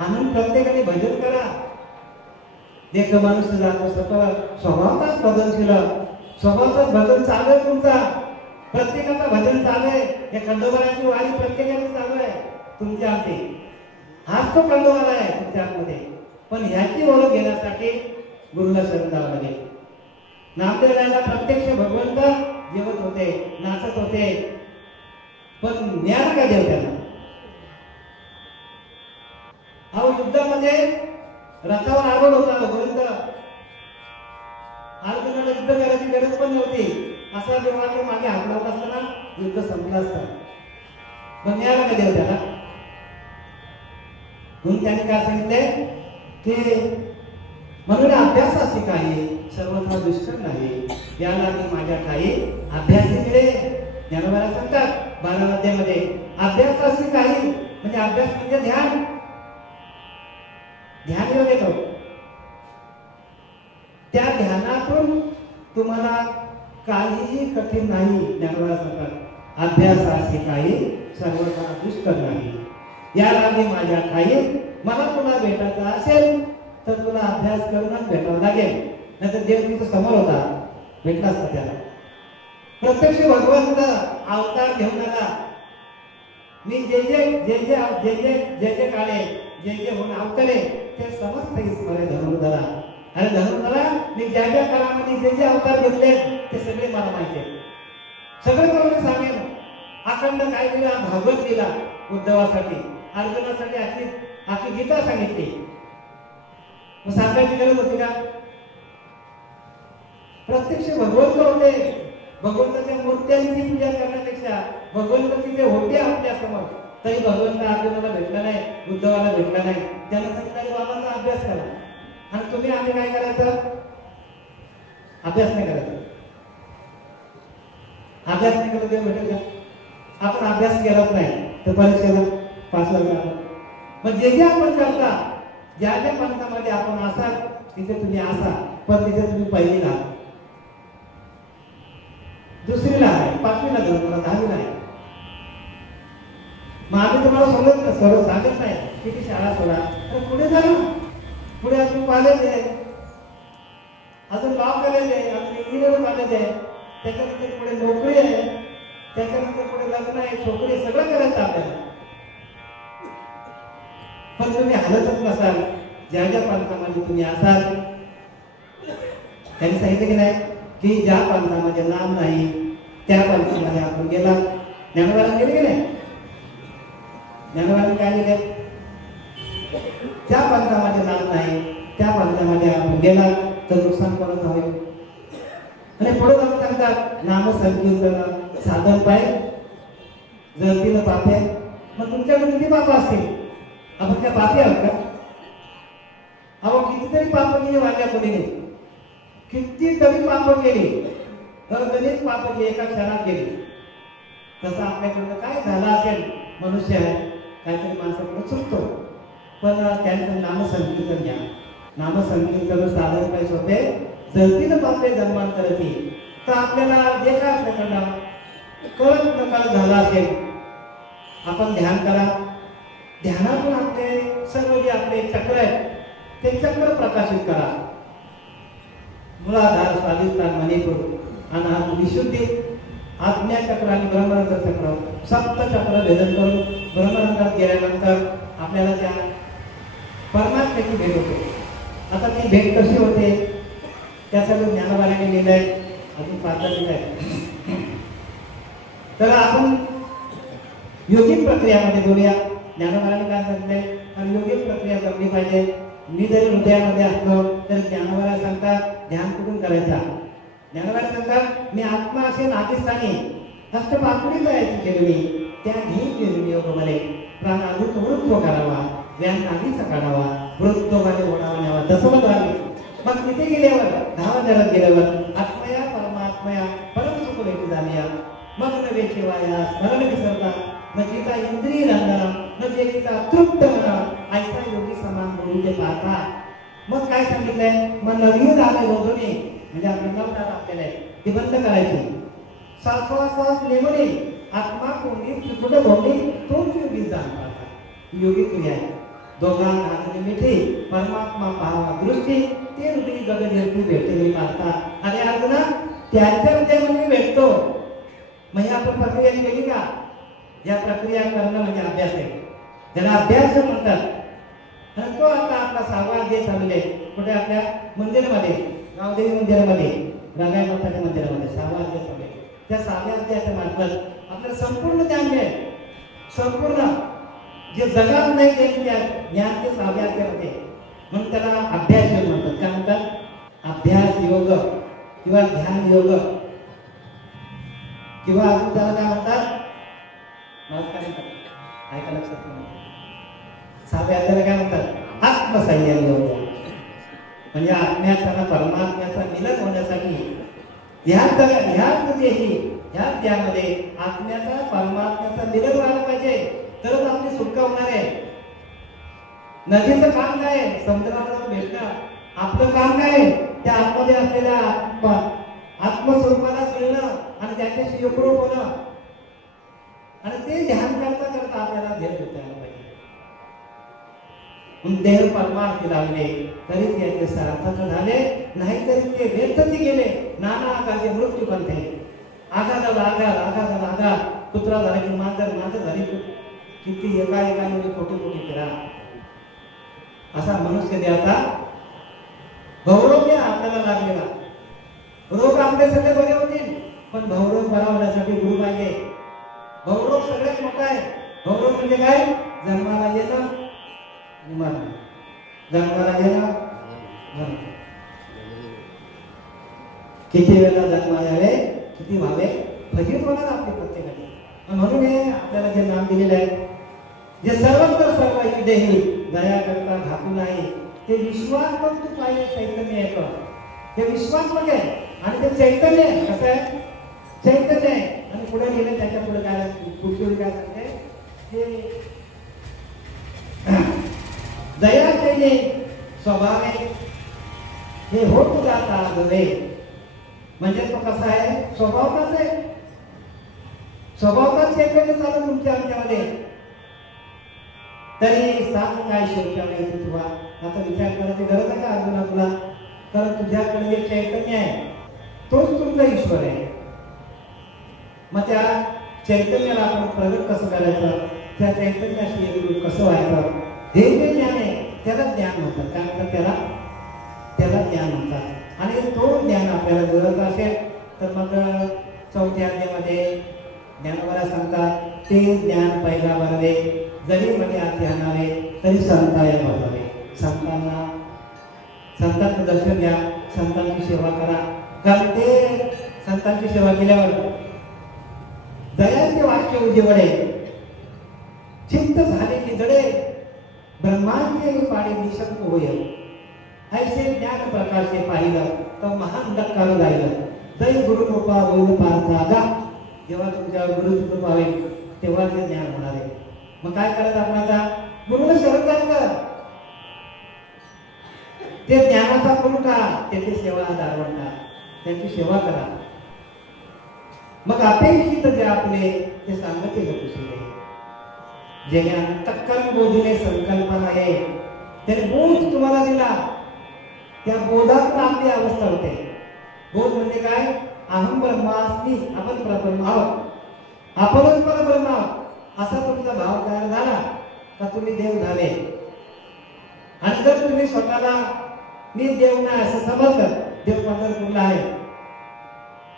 आनंद प्रत्येकाने भजन करा. देख मनुष्य जातो स्वतः स्वभावताच भजनशील, स्वभावताच भजन चालू आहे तुमचा. प्रत्येकाचं भजन चालू आहे. या खंडोबाची वारी प्रत्येकाने चालू आहे तुमच्या आधी. हाच तो खंडोबाला आहे तुमच्या आतमध्ये. पण ह्याची ओळख घेण्यासाठी गुरुला शरण द्यावं लागेल. नामदेवाला प्रत्यक्ष भगवंत जेवत होते, नाचत होते, पण ज्ञान काय देव त्याला. अहो युद्धामध्ये रथावर आरोड होता भगवंत. अर्जुनाला युद्ध करायची गरज पण नव्हती. असा देवाच्या मागे हात लावत असताना युद्ध संपलं असतं. पण ज्ञान काय देव त्याला. म्हणून त्याने काय सांगितले की म्हणून अभ्यासाची काही सर्वथा दुष्कर नाही, याला मी माझ्या काही अभ्यासाकडे ज्ञानोबाला सांगतात 12 अध्यायामध्ये. अभ्यासाची काही म्हणजे अभ्यास म्हणजे ध्यान. ध्यान योग येतो. त्या ध्यानातून तुम्हाला काहीही कठीण नाही. ज्ञानोबाला सांगतात अभ्यासाची काही सर्वथा दुष्कर नाही, याला मी माझ्या काही. मला तुला भेटायचं असेल तर तुला अभ्यास करूनच भेटावं लागेल. नाहीतर देव तिथं समोर होता भेटला असता त्याला. प्रत्यक्ष भगवंत अवतार घेऊन आला. मी जे जे जे जे जे जे जे जे काळे जे जे होऊन अवतरे ते समस्त ईश्वरे धनुर्धरा. अरे धनुर्धरा, मी ज्या ज्या काळामध्ये जे जे अवतार घेतले ते सगळे मला माहिती आहे. सगळं करून सांगेन. अखंड काय दिला? भागवत दिला उद्धवासाठी, अर्जुनासाठी आखी गीता सांगितली. मग सांगायची गरज होती का? प्रत्यक्ष भगवंत होते. भगवंताच्या मूर्त्यांची पूजा करण्यापेक्षा भगवंत तिथे होते आपल्या समोर. तरी भगवंत अर्जुनाला भेटला नाही, उद्धवाला भेटला नाही. त्यानं सांगितलं बाबांचा अभ्यास करा. आणि तुम्ही आम्ही काय करायचं? अभ्यास नाही करायचा. अभ्यास नाही केला देव भेटेल का? आपण अभ्यास केलाच नाही तर परीक्षेला पास लागला. मग जे जे आपण करता, ज्या ज्या पंथामध्ये आपण असाल तिथे तुम्ही असा, पण तिथे तुम्ही पहिलीला, दुसरीला आहे, 5वीला जाऊ, 10वीला आहे. मग आम्ही तुम्हाला सांगत नाही किती शाळा सोडा, तर पुढे जा. पुढे अजून कॉलेज आहे, अजून लॉ कॉलेज आहे, अजून इंजिनिअरिंग कॉलेज आहे, त्याच्यानंतर पुढे नोकरी आहे, त्याच्यानंतर पुढे लग्न आहे, छोकरी, सगळं करायचं आपल्याला. पण तुम्ही हलतच नसाल. ज्या ज्या पंथामध्ये तुम्ही असाल त्यांनी सांगितलं की नाही की ज्या पंथामध्ये नाम नाही त्या पंथामध्ये आपण गेला. ज्ञानोबाला गेले की नाही? ज्ञानोबाला काय गेले? त्या पंथामध्ये नाम नाही त्या पंथामध्ये आपण गेला तर नुकसान कोणाचं होईल. आणि पुढे जाऊन सांगतात नाम संकीर्तन साधन पाय जळतील पापे. मग तुमच्याकडे किती पाप असतील? आपण काय पापी आहोत का? अहो कितीतरी पाप केली वाढल्या कोणीने, कितीतरी पाप केली, गणित पाप केली, एका क्षणात केली. तसं आपल्याकडनं काय झालं असेल? मनुष्य आहे, काहीतरी माणसाकडे चुकतो. पण त्यांचं नामसंकीर्तन घ्या. नामसंकीर्तन साधन पाहिजे होते जळतील पापे जन्मांतरती. तर आपल्याला जे काय आपल्याकडनं कळत नकळत झालं असेल आपण ध्यान करा. ध्यानातून आपले सर्व जे आपले चक्र आहेत ते चक्र प्रकाशित करा. मूलाधार स्वाधिष्ठान मणिपूर अनाहत विशुद्धी आज्ञा चक्र आणि ब्रह्मरंध्र चक्र सप्त चक्र भेदन करून ब्रह्मरंध्रात गेल्यानंतर आपल्याला त्या परमात्म्याची भेट होते. आता ती भेट कशी होते त्यासाठी ज्ञानोबाने लिहिलंय, अजून पात्र आहे. तर आपण योगिक प्रक्रियामध्ये बोलूया. ज्ञानोबाने काय सांगितलंय, तर योगिक प्रक्रिया जमली पाहिजे. मी जरी हृदयामध्ये असलो तर ज्ञानोबा सांगतात ध्यान कुठून करायचा. ज्ञानोबा सांगतात मी आत्मा असेल आदिस्थानी अष्टपाकुडी जायची केलेली त्या घेऊन योगमध्ये प्राणाभूत वृत्व करावा, व्यान नाहीचा काढावा, वृत्तोगाने ओढावा न्यावा दसवत राहावे. मग तिथे गेल्यावर 10 जणात गेल्यावर आत्मया परमात्मया परम सुख भेटी झाली. मग न वेचेवाया स्मरण विसरता न गीता इंद्रिय रंगना न जे गीता तृप्त म्हणा ऐसा योगी समान बोलू ते पाहता. मग काय सांगितलंय, मग नवीन आले बोधणे म्हणजे आपले नवनाथ आपल्याला ती बंद करायची. श्वासोश्वास नेमणे आत्मा कोणी त्रिपुट भोवणी तोच योगी जाण पाहता. योगी क्रिया आहे. दोघा नागरी मिठी परमात्मा पाहावा दृष्टी ते हृदय गगन भेटले पाहता. अरे अर्जुना त्याच्या हृदयामध्ये भेटतो. म्हणजे आपण प्रक्रिया केली का? या प्रक्रिया करणं म्हणजे अभ्यास आहे. त्याला अभ्यास म्हणतात. आणि तो आता आपला 6वा अध्याय चालू आहे. कुठे आपल्या मंदिरामध्ये गावदेवी मंदिरामध्ये रागाई माताच्या मंदिरामध्ये 6वा अध्याय चालू आहे. त्या 6व्या अध्यायाच्या मार्फत आपल्याला संपूर्ण ज्ञान मिळेल. संपूर्ण जे जगात नाही ते ज्ञान ते 6व्या अध्यायामध्ये. म्हणून त्याला अभ्यास योग म्हणतात. काय म्हणतात? अभ्यास योग किंवा ध्यान योग किंवा अजून त्याला काय म्हणतात ऐका लक्षात ठेवा. 6व्या अध्यायाला काय म्हणतात? आत्मसंयम योग. म्हणजे आत्म्याचा परमात्म्याचा मिलन होण्यासाठी ह्या त्यामध्ये आत्म्याचा परमात्म्याचा मिलन व्हायला पाहिजे तरच आपली सुटका होणार आहे. नदीचं काम काय आहे? समुद्राला भेटणं. आपलं काम काय आहे? त्या आतमध्ये असलेल्या आत्मस्वरूपाला मिळणं आणि त्याच्याशी एकरूप होणं. आणि ते ध्यान करता करता आपल्याला ध्येय होता पाहिजे. देह परमार्थी लावले तरी त्याचे सार्थक झाले, नाहीतरी ते व्यर्थी गेले. नाना आकाराचे मृत्यू बनते. आघात आघात कुत्रा झाला की मांजर झाली किती एका खोटी फिरा. असा मनुष्य देहाचा भवरोग आपल्याला लागलेला. रोग आपले सगळे बरे होतील पण भवरोग बरा होण्यासाठी गुरु पाहिजे. भवरोग सगळ्यात मोठा आहे. भवरोग म्हणजे काय? जन्माला येणं आणि मरण. जन्माला येणं मरण. किती वेळा जन्माला यावे, किती व्हावे, फजित होणार आपली प्रत्येकाने. म्हणून हे आपल्याला जे नाम दिलेलं आहे, जे सर्वत्र सर्व देही दया करता घातू नाही, ते विश्वास पण तू पाहिजे चैतन्य येतं. ते विश्वास म्हणजे आणि ते चैतन्य कसं आहे? चैतन्य आहे. आणि पुढे गेले त्याच्या पुढे काय पुढे काय सांगते? हे दया केले स्वभावे हे होत जाता गवे. म्हणजे तो कसा आहे? स्वभावताच आहे. स्वभावताच चैतन्य चालू तुमच्या आमच्यामध्ये. तरी सांग काय शेवटी तुला आता विचार करायची गरज आहे का अर्जुना तुला? कारण तुझ्याकडे जे चैतन्य आहे तोच तुमचा ईश्वर आहे. मग त्या चैतन्याला आपण प्रगट कसं करायचं? त्या चैतन्याशी एकरूप कसं व्हायचं? हे जे ज्ञान आहे त्याला ज्ञान म्हणतात. काय म्हणतात त्याला ज्ञान म्हणतात. आणि तो ज्ञान आपल्याला गरज असेल तर मग 4थ्या अध्यायामध्ये ज्ञानोबा सांगतात ते ज्ञान पहिला भरावे जरी मध्ये आत आणावे तरी संताय भरावे. संतांचं दर्शन घ्या, संतांची सेवा करा. कारण ते संतांची सेवा केल्यावर दयाचे वाक्य उजेवडे चित्त झाले निधडे ब्रह्मांडे पाडे निशंक होय. ऐसे ज्ञान प्रकाशे पाहिलं तर महान धक्कार जाईल. जय गुरुकृपा होईल पार्थागा. जेव्हा तुमच्यावर गुरुची कृपा होईल तेव्हा ते ज्ञान होणार आहे. मग काय करायचं आपण आता? गुरुला शरण जायचं. ते ज्ञानाचा गुरु का त्याची सेवा दारवण का त्यांची सेवा करा. मग अपेक्षित जे आपले ते सांगते लोक जे ज्ञान तक्कल बोधीने संकल्पना आहे त्याने बोध तुम्हाला दिला. त्या बोधातून आपली अवस्था होते. बोध म्हणजे काय? अहम ब्रह्मास्मी, आपण परब्रह्म आहोत, आपणच परब्रह्म आहोत असा तुमचा भाव तयार झाला का तुम्ही देव झाले. आणि जर तुम्ही स्वतःला मी देव नाही असं समजलं, देव पंढरपूरला आहे,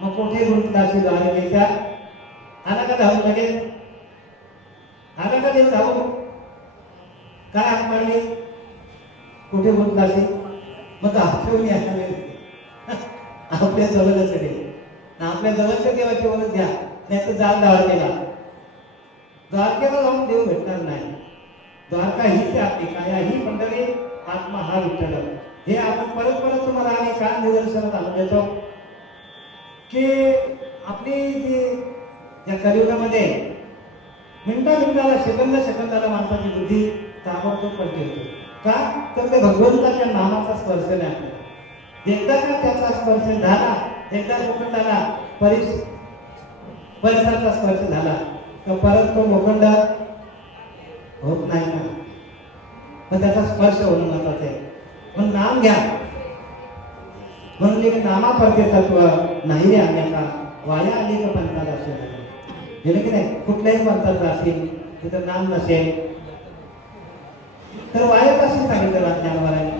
मग कुठे गुरुदासी द्वारकेच्या आला का धावून लगेच? आला का देव धावून? काय हात मारले? कुठे गुरुदासी? मग आठवून यायला आपल्या जवळच आपल्या जवळच्या देवाची ओळख घ्या, नाही तर जाल द्वारकेला. द्वारकेला जाऊन देव भेटणार नाही. द्वारका हीच आपली काया ही पंढरी, आत्मा हा विठ्ठल. हे आपण परत परत तुम्हाला आम्ही काय निदर्शनात आणून देतो की आपली जी या कलियुगामध्ये मिनिटाला सेकंदाला माणसाची बुद्धी ताबडतोब पलटी होते. का? तर ते भगवंताच्या नामाचा स्पर्श नाही आपल्याला. एकदा का त्याचा स्पर्श झाला, एकदा लोखंडाला परिसराचा स्पर्श झाला तर परत तो लोखंड होत नाही ना. पण त्याचा स्पर्श होणं महत्वाचं आहे. पण नाम घ्या, म्हणून नामा परते तत्व नाही रे अन्यथा वाया अनेक पंथात असेल. गेले की नाही? कुठल्याही पंथात असेल तिथं नाम नसेल तर वाया असेल सांगितलं ज्ञानोबारांनी.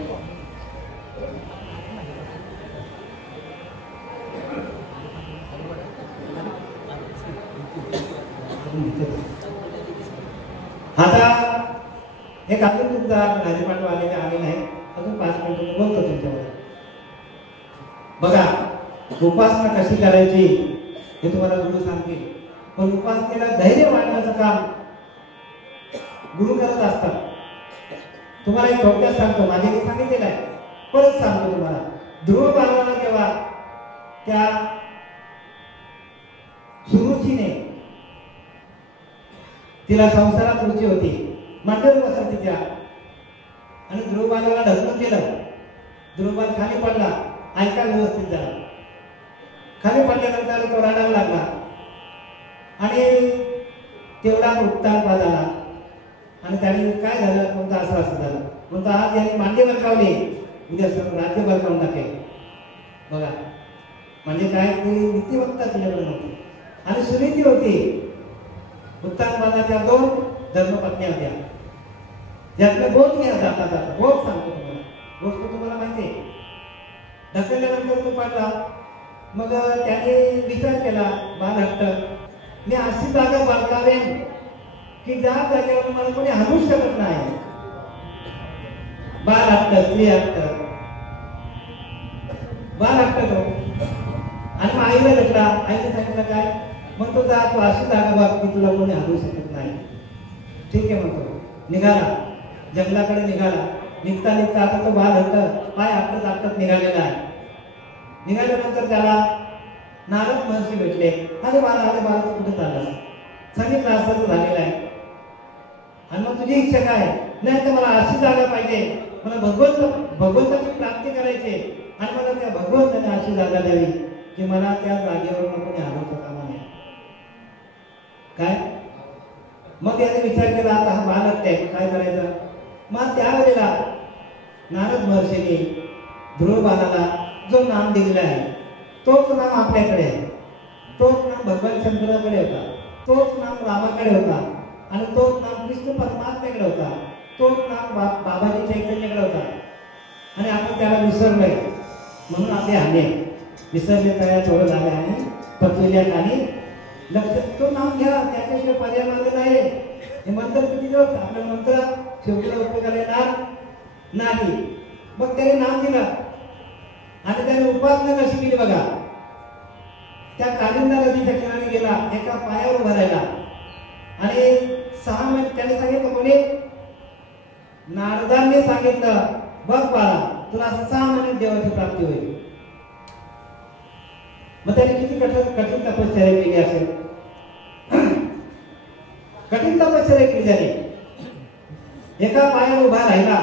आता एक अजून तुमचा राजपाठ आलेले आले नाही, अजून 5 मिनिटं बोलतो तुमच्यावर. बघा, उपासना कशी करायची हे तुम्हाला गुरु सांगतील, पण उपासनेला धैर्य वाढण्याचं काम गुरु करत असतात. तुम्हाला एक थोडक्यात सांगतो, माझे मी सांगितलेलं आहे, परत सांगतो तुम्हाला. ध्रुव बालवाला जेव्हा त्या सुरुचीने तिला संसारात रुची होती, मंडळ बसत तिच्या, आणि ध्रुव बालवाला ढकलून दिलं. ध्रुव बाल खाली पडला, ऐका व्यवस्थित झाला. खाली पडल्यानंतर तो रडायला लागला आणि तेवढा उत्तानपाद आला. आणि त्याने काय झालं, कोणता असं झालं, कोणता आज यांनी मांडी बरकावली, उद्या राज्य बरकावून टाकेल. बघा म्हणजे काय, ती नीतिवत्ता तिच्याकडे नव्हती आणि सुनीती होती. उत्तानपादाच्या 2 धर्मपत्नी होत्या, ज्यातले बोध घ्या जाता जाता. बोध सांगतो तुम्हाला, गोष्ट तुम्हाला माहिती आहे. ढकलल्यानंतर तो पडला. मग त्याने विचार केला, बालहट्ट, मी अशी जागा बाळगावेन की ज्या जागेवर मला कोणी हलवू शकत नाही. बालहट्ट, स्त्री हट्ट, बालहट्ट तो. आणि मग आईला भेटला. आईने सांगितलं काय, मग तो जा, तू अशी जागा बघ की तुला कोणी हलवू शकत नाही. ठीक आहे म्हणतो. निघाला, जंगलाकडे निघाला. निघता निघता आता तो बालहट्ट पाय आपटत निघालेला आहे. निघाल्यानंतर त्याला नारद महर्षी भेटले. अरे बाळा तू कुठे चालला? सांगितलं असं झालेलं आहे. आणि मग तुझी इच्छा काय? नाही तर मला अशी जागा पाहिजे, मला भगवंताची प्राप्ती करायची आणि मला त्या भगवंताने अशी जागा द्यावी की मला त्या जागेवर कोणी हलवता कामा नये. काय? मग त्याने विचार केला, आता हा बालहट्ट आहे, काय करायचं? मग त्यावेळेला नारद महर्षीने ध्रुव बालाला जो नाम दिलेला आहे तोच नाम आपल्याकडे आहे, तोच नाम भगवान शंकराकडे होता, तोच नाम रामाकडे होता आणि तोच नाम कृष्ण परमात्म्याकडे होता, तोच नाम बाबाजी चैतन्याकडे होता. आणि आपण त्याला विसरलोय म्हणून आपले हाने विसरले, काय थोडं झाले आणि पचलेल्या आणि लक्षात तो नाम घ्या, त्याच्याशिवाय पर्याय मार्ग नाही. हे मंत्र किती दिवस आपल्या मंत्र शेवटीला उपयोगाला येणार नाही. मग त्याने नाम दिलं आणि त्याने उपासना कशी केली बघा. त्या कालिंदा नदीच्या किनारी गेला, एका पायावर उभा राहिला आणि 6 महिने त्याने सांगितलं, कोणी नारदांनी सांगितलं, बघ बाळा तुला 6 महिन्यात देवाची प्राप्ती होईल. मग त्याने किती कठीण तपश्चर्या केली असेल. कठीण तपश्चर्या केली त्याने. एका पायावर उभा राहिला.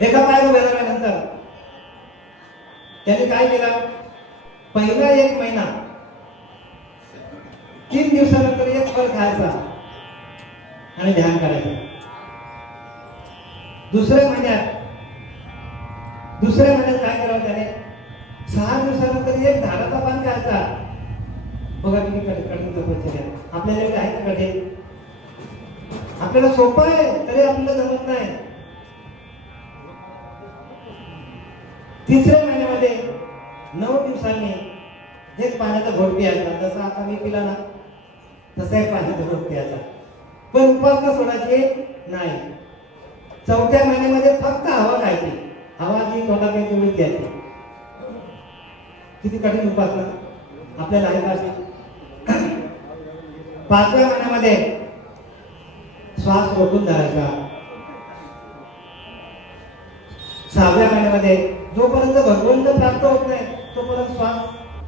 एका पायावर उभा राहिल्यानंतर त्याने काय केलं, पहिला 1 महिना 3 दिवसानंतर 1 फळ खायचा आणि ध्यान करायचं. दुसऱ्या महिन्यात काय करावं त्याने? 6 दिवसानंतर एक झाडाचा पान खायचा. बघा किती कठीण तपश्चर्या. आपल्याला आहे का कठीण? आपल्याला सोपं आहे तरी आपल्याला जमत नाही. 3ऱ्या महिन्यामध्ये 9 दिवसांनी एक पाण्याचा घोट प्यायचा. जसं आता मी पिला ना तसा एक पाण्याचा घोट प्यायचा. पण उपासना सोडायची नाही. 4थ्या महिन्यामध्ये फक्त हवा खायची. हवा जी तोंडात येईल तेवढी घ्यायची. किती कठीण उपासना आपल्याला आहे का अशी? 5व्या महिन्यामध्ये श्वास रोखून धरायचा. 6व्या महिन्यामध्ये जोपर्यंत भगवंत प्राप्त होत नाही तोपर्यंत श्वास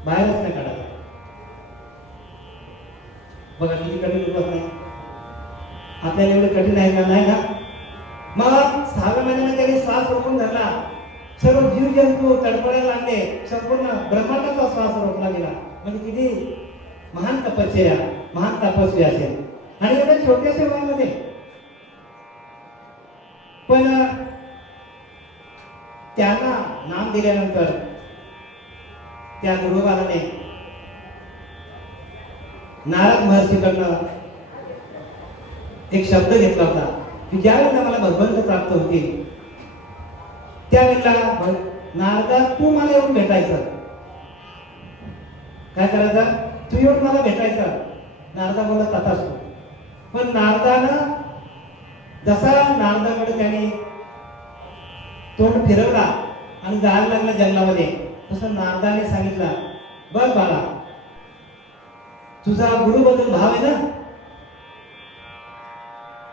बाहेरच नाही काढायचा. बघा किती कठीण उपासना आहे. आपल्याला एवढं कठीण आहे का? नाही ना. मग 6व्या महिन्यामध्ये त्यांनी श्वास रोखून धरला. सर्व जीव जंतू तडफडायला लागले. संपूर्ण ब्रह्मांडाचा श्वास रोखला गेला. म्हणजे किती महान तपश्चर्या, महान तपस्वी असेल. आणि एवढ्या छोट्याशा वयामध्ये पण त्यांना नाम दिल्यानंतर त्या गुरुबालाने नारद महर्षीकडनं एक शब्द घेतला होता की ज्यावेळेला मला भगवंत प्राप्त होतील त्यावेळेला नारदा तू मला येऊन भेटायचं. काय करायचं? तू येऊन मला भेटायचं. नारदा बोलत तथास्तु. पण नारदानं जसा नारदाकडे त्याने तोंड फिरवला आणि जायला लागला जंगलामध्ये तसं नारदाने सांगितलं, बघ बाळा तुझा गुरुबद्दल भाव आहे ना,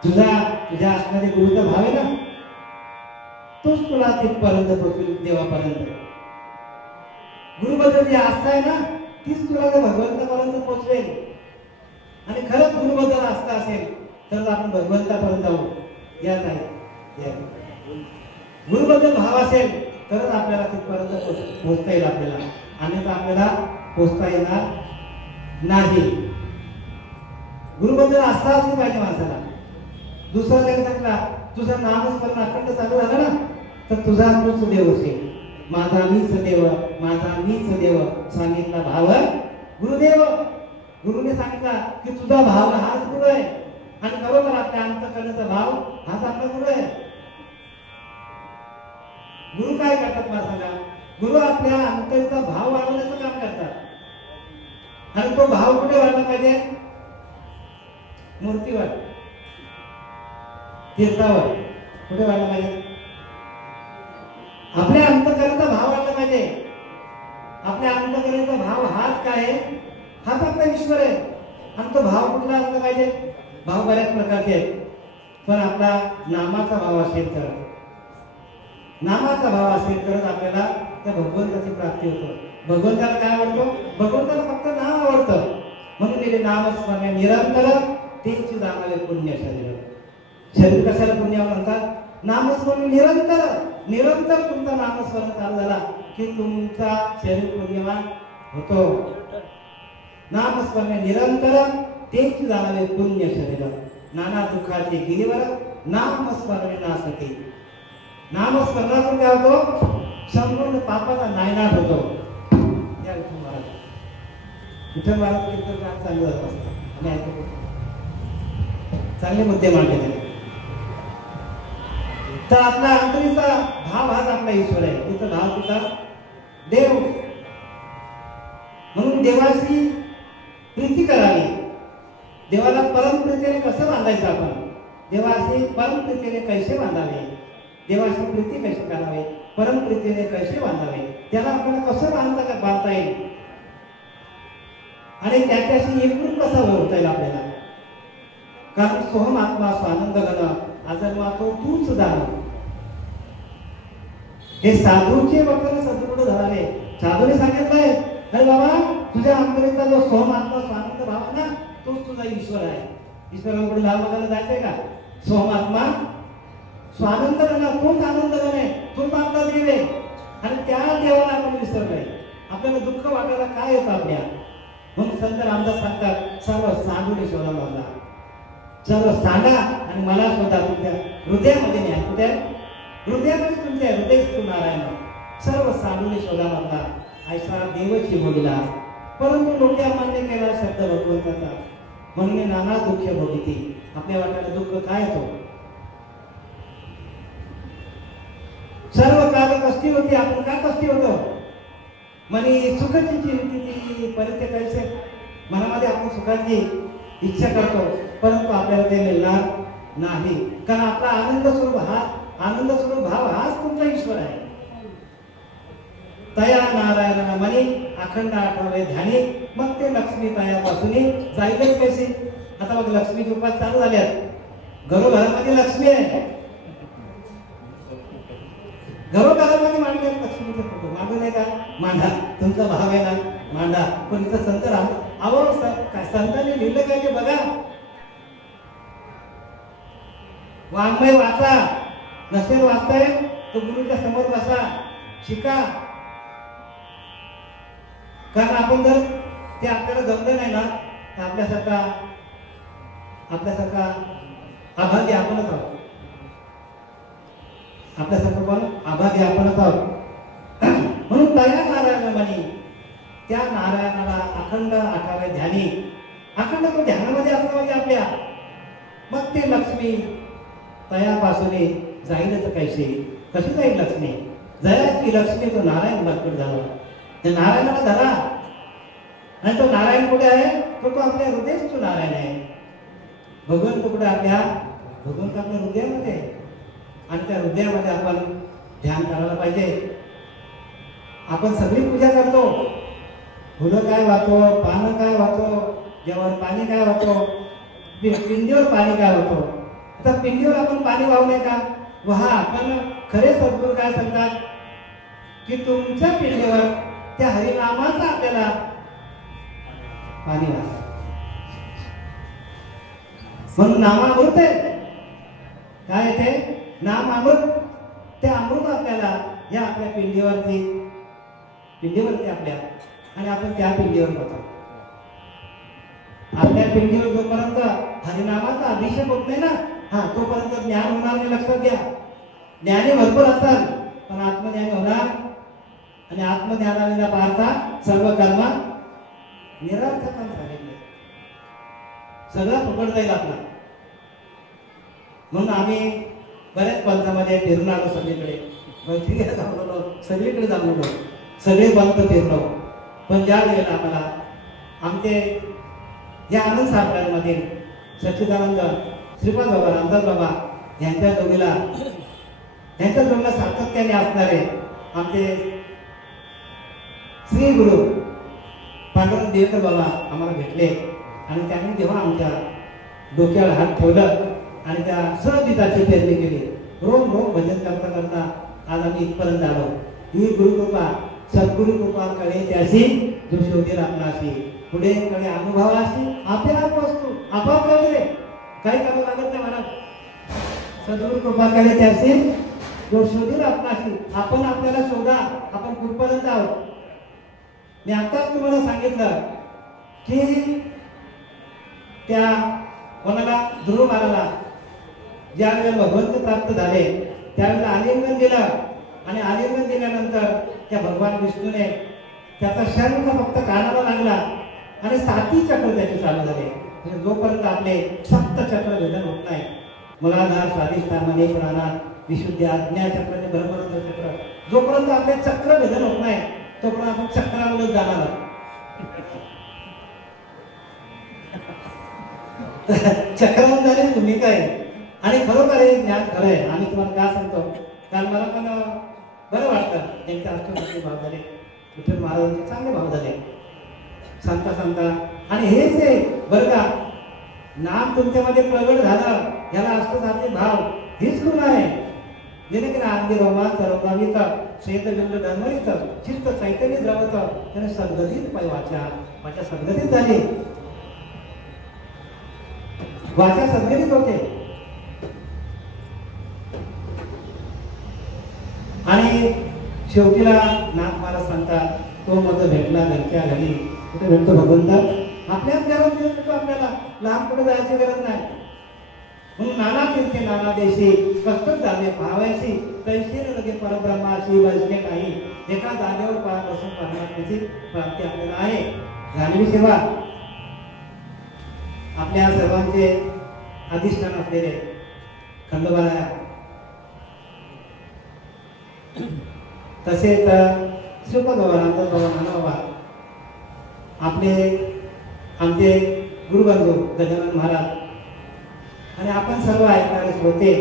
तुझ्या असणारे गुरुचा भाव आहे ना, तोच तुला तिथपर्यंत पोहोचेल. देवापर्यंत गुरुबद्दल जी आस्था आहे ना तीच तुला त्या भगवंतापर्यंत पोहोचवेल. आणि खरंच गुरुबद्दल आस्था असेल तर आपण भगवंतापर्यंत जाऊ. याच आहे गुरुबद्दल भाव असेल तरच आपल्याला तिथपर्यंत पोहोचता येईल आपल्याला. अन्यथा आपल्याला पोहोचता येणार नाही. गुरुबद्दल आस्था असली पाहिजे माणसाला. दुसरा काही सांगला तुझं नामस्मरण अखंड चालू झालं ना तर तुझा तूच देव असेल. माझा मीच देव, माझा मीच देव सांगितला भाव गुरुदेव. गुरुने सांगितला की तुझा भाव हाच गुरु आहे. आणि बरोबर आपल्या अंतःकरणाचा भाव हाच आपला गुरु आहे. गुरु काय करतात मला सांगा? गुरु आपल्या अंतःचा भाव वाढवण्याचं काम करतात. आणि तो भाव कुठे वाढला पाहिजे? मूर्तीवर, तीर्थावर. कुठे वाढला पाहिजे? आपल्या अंतःकरणाचा भाव वाढला पाहिजे. आपल्या अंतःकरणाचा भाव हाच काय आहे? हाच आपला ईश्वर आहे. आणि तो भाव कुठला असला पाहिजे? भाव बऱ्याच प्रकारचे आहेत. पण आपला नामाचा भाव असेल तर, नामाचा भाव असेल तरच आपल्याला त्या भगवंताची प्राप्ती होतो. भगवंताला काय आवडतो? भगवंताला फक्त नाम आवडतं. म्हणून दिले नामस्मरणे निरंतर तेची जाणावे पुण्य शरीर. शरीर कशाला पुण्य म्हणतात? नामस्मरण निरंतर. निरंतर तुमचा नामस्मरण चालू झाला की तुमचा शरीर पुण्यवान होतो. नामस्मरण निरंतर तेची जाणावे पुण्य शरीर. नाना दुःखाचे गिरीवर नामस्मरणे नासते. नामस्मरणातून काय होतो? संपूर्ण पापाचा नायनाट होतो. या विठ्ठल महाराज कीर्तन काम चालू असतं. आम्ही ऐकतो. चांगले मुद्दे मांडले त्याने. तर आपला अंतरीचा भाव हाच आपला ईश्वर आहे. तिचा भाव तिचा देव. म्हणून देवाची प्रीती करावी. देवाला परमप्रीतीने कसं बांधायचं आपण? देवाशी परमप्रीतीने कैसे बांधावे? देवाची प्रीती कशी करावे? परमप्रीतीने कैसे बांधावे? त्याला आपल्याला कसं बांधता येईल आणि त्याच्याशी एकरूप कसा होता येईल आपल्याला? कारण सोहम आत्मा स्वानंद घन आजन्मा तो तूच दान. हे साधूचे वक्तव्य सद्गुरू झाले. साधूने सांगितलंय अरे बाबा तुझ्या अंतरीचा जो सोहम आत्मा स्वानंद भाव आहे ना तोच तुझा ईश्वर आहे. ईश्वराला कुठे लाल बघायला जायचंय का? सोहम आत्मा स्वानंद घन तोच आनंद घन आहे. तोच आपला देव आहे. आणि त्या देवाला आपण विसरलोय. आपल्याला दुःख वाटायला काय येतं आपल्या? म्हणून संत रामदास सांगतात सर्व साधूने शोधा बांधा. सर्व सांगा आणि मला स्वतः तुमच्या हृदयामध्ये न्या. कुठे? हृदयामध्ये तुमच्या हृदय तू नारायण सर्व साधूने शोधा मारला ऐसा देवची बोलिला परंतु लोक मान्य केला शब्द भगवंताचा म्हणून नाना दुःख भोगिती आपल्या वाट्याला दुःख काय येतो सर्व काल कष्टी होती आपण का कष्टी होतो म्हणे सुखाची चिंती परित्य कैसे मनामध्ये आपण सुखाची इच्छा करतो परंतु आपल्याला ते मिळणार नाही कारण आपला आनंद स्वरूप भाव हाच तुमचा ईश्वर आहे तया नारायण म्हणे अखंड आठवडे ध्यानी मग ते लक्ष्मी तयापासून जाईलच कशी आता मग लक्ष्मीचे उपास चालू झाल्यात घरोघरामध्ये लक्ष्मी आहे घरोघरामध्ये मांडले लक्ष्मीचे फोटो मांडू नाही का मांडा तुमचा भाव आहे ना मांडा पण इथं संत अहो काय संतांनी लिहिलं काय ते बघा वाङ्मय वाचा नसेल वाचताय तो गुरुच्या समोर बसा शिका कारण आपण जर ते आपल्याला जमलं नाही ना तर आपल्यासारखा अभागी आपणच आहोत आपल्यासारखं पण अभागी आपणच आहोत म्हणून तया नारायण म्हणे त्या नारायणाला अखंड आठावे ध्यानी अखंड तो ध्यानामध्ये असणं म्हणजे आपल्या मग ते लक्ष्मी तयापासून जाईलच कशी जाईल लक्ष्मी जयाची लक्ष्मी तो नारायण प्रकट झाला त्या नारायणाला धरा आणि तो नारायण कुठे आहे तो आपल्या हृदयात तो नारायण आहे भगवंत कुठे भगवंत आपल्या हृदयामध्ये आणि त्या हृदयामध्ये आपण ध्यान करायला पाहिजे आपण सगळी पूजा करतो फुलं काय वाहतो पानं काय वाहतो जेव्हा पाणी काय वाहतो पिंडीवर पाणी काय वाहतो आता पिंडीवर आपण पाणी वाहू नये का वहा पण खरे सद्गुरू काय सांगतात की तुमच्या पिंडीवर त्या हरिनामाचा आपल्याला पाणी वाहा म्हणून नामामृत आहे काय ते नाम अमृत ते अमृत आपल्याला या आपल्या पिंडीवरती आपल्या आणि आपण त्या पिंडीवर होतो आपल्या पिंडीवर जोपर्यंत हरिनामाचा अभिषेक होत नाही ना तोपर्यंत ज्ञान होणार नाही लक्षात घ्या ज्ञानी भरपूर असतात पण आत्मज्ञानी होणार आणि आत्मज्ञानाने पाहता सर्व कर्म निरर्थक झालेले सगळं फुकट जाईल आपला म्हणून आम्ही बऱ्याच पंथामध्ये फिरून आलो सगळीकडे जाऊन सगळीकडे जाऊन सगळे पंथ फिरलो पण ज्या वेळेला आम्हाला आमचे या आनंद सापड्यांमधील सच्चिदानंद श्रीपाद बाबा रामदास बाबा यांच्या जोडीला सातत्याने असणारे आमचे श्री गुरु पांडुरंग देवकर बाबा आम्हाला भेटले आणि त्यांनी जेव्हा आमच्या डोक्यावर हात ठेवलं आणि त्या सहजिताची पेरणी केली रोज भजन करता करता आज आम्ही इथपर्यंत आलो ही गुरुकृपा सद्गुरु कृपा कडे त्याशी जो शोधेल आपणाशी पुढे कडे अनुभवाशी आपल्याला वस्तू आपोआप कळले काही करावं लागत नाही म्हणा सद्गुरु कृपा कडे त्याशी जो शोधेल आपणाशी आपण आपल्याला शोधा आपण कुठपर्यंत आहोत मी आताच तुम्हाला सांगितलं की त्या कोणाला ध्रुव महाराला ज्या वेळेला भगवंत प्राप्त झाले त्यावेळेला आलिंगन दिलं आणि आलिंगन दिल्यानंतर त्या भगवान विष्णूने त्याचा शर्म फक्त कानाला लागला आणि 7 चक्र त्याचे चालू झाले म्हणजे जोपर्यंत आपले 7 चक्र भेदन होत नाही मुलाधार स्वाधिष्ठान मनी प्राणा विशुद्धी आज्ञा चक्राचे भरभर चक्र जोपर्यंत आपले चक्र भेदन होत नाही तोपर्यंत आपण चक्रावरच जाणार आहोत चक्रावर झाले तुम्ही काय आणि खरोखर हे ज्ञान खरं आहे आम्ही तुम्हाला काय सांगतो कारण मला पण बरं वाटतं त्यांच्या अष्टपदी भाव झाले विठ्ठल महाराजांचे चांगले भाव झाले सांगता आणि हेच आहे बरं का नाम तुमच्यामध्ये प्रगट झालं याला अष्टसात्विक भाव हीच गुण आहे जेणेकरून आरती रोमान सर्वकामित श्वेतबिंद डमरित चित्त चैतन्य द्रवत त्याने सद्गतीत पाय वाचा सद्गतीत झाली वाचा सद्गतीत होते आणि शेवटीला नाथ महाराज सांगतात तो मत भेटला घरच्या घरी कुठे भेटतो भगवंत आपल्याच घरात भेटतो आपल्याला लांब कुठे जायची गरज नाही म्हणून नाना तीर्थे नाना देशी कष्ट झाले भावायची तैशीर लगे परब्रह्मा शिव असणे काही एका जागेवर बसून परमात्म्याची प्राप्ती आपल्याला आहे. जाणवी सेवा आपल्या सर्वांचे अधिष्ठान असलेले खंडोबाला तसेच सुखगवानंद आपले आमचे गुरुबंधू गजानन महाराज आणि आपण सर्व ऐकणारे श्रोते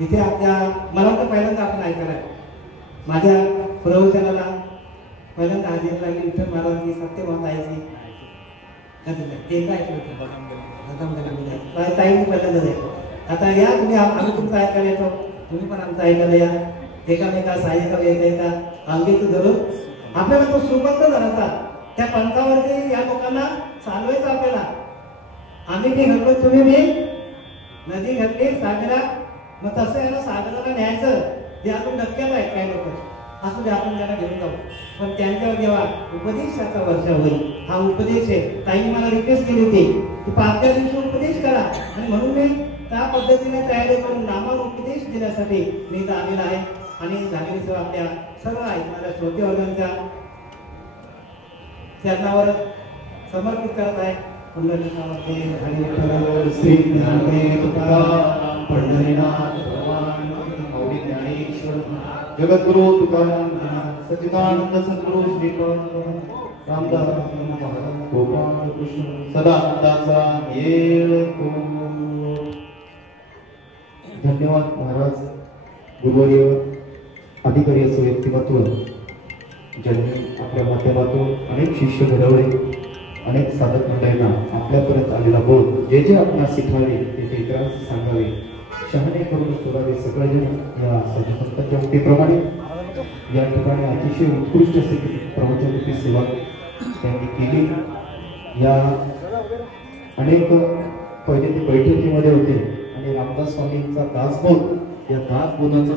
इथे आपल्या मला तर पहिल्यांदा आपण ऐकायला माझ्या प्रवचनाला पहिल्यांदा हजेरी लागली विठ्ठल महाराजांची सत्यभामा ताईची ताईने पहिल्यांदा आहे. आता या तुम्ही आम्ही तुमचं ऐकायला येतो तुम्ही पण आमचं ऐकायला या एकामेका सहाय्यका एका अंगीत धरून आपल्याला तो सुबंध झाला त्या पंथावरती या लोकांना चालवायचं आपल्याला. आम्ही बी घडलो तुम्ही बी नदी घडली सागरा मग तसं आहे ना सागराला न्यायचं जे आपण डक्क्यात आहेत काही लोक असं ते आपण त्याला घेऊन जाऊ. पण त्यांच्यावर जेव्हा उपदेशाचा वर्षा होईल हा उपदेश आहे. ताईने मला रिक्वेस्ट केली होती की 5व्या दिवशी उपदेश करा आणि म्हणून मी त्या पद्धतीने तयारी करून नामान उपदेश देण्यासाठी मी इथं आलेला आहे. आणि झालेली सेवा आपल्या सर्व ऐकणाऱ्या श्रोतेवर्गांच्या चरणावर समर्पित करत आहे. पुंडलिकावरती हरी श्री ज्ञानदेव तुकाराम पंढरीनाथ भगवान गौरी ज्ञानेश्वर जगद्गुरु तुकाराम सच्चिदानंद सद्गुरु श्रीपाद रामदास महाराज गोपाळ कृष्ण सदानंदाचा येतो. धन्यवाद महाराज. गुरुवर्य अधिकारी असं व्यक्तिमत्व ज्यांनी आपल्या माध्यमातून अनेक शिष्य घडवले अनेक साधक मंडळींना आपल्यापर्यंत आलेला बोध जे जे आपणास शिकवावे ते ते इतरांस सांगावे शहाणे करून सोडावे सगळेजण या सज्जसंतांच्या उक्तीप्रमाणे या ठिकाणी अतिशय उत्कृष्ट असे प्रवचनरूपी सेवा त्यांनी केली. या अनेक पहिले ते बैठकीमध्ये होते आणि रामदास स्वामींचा दासबोध या दासबोधाचा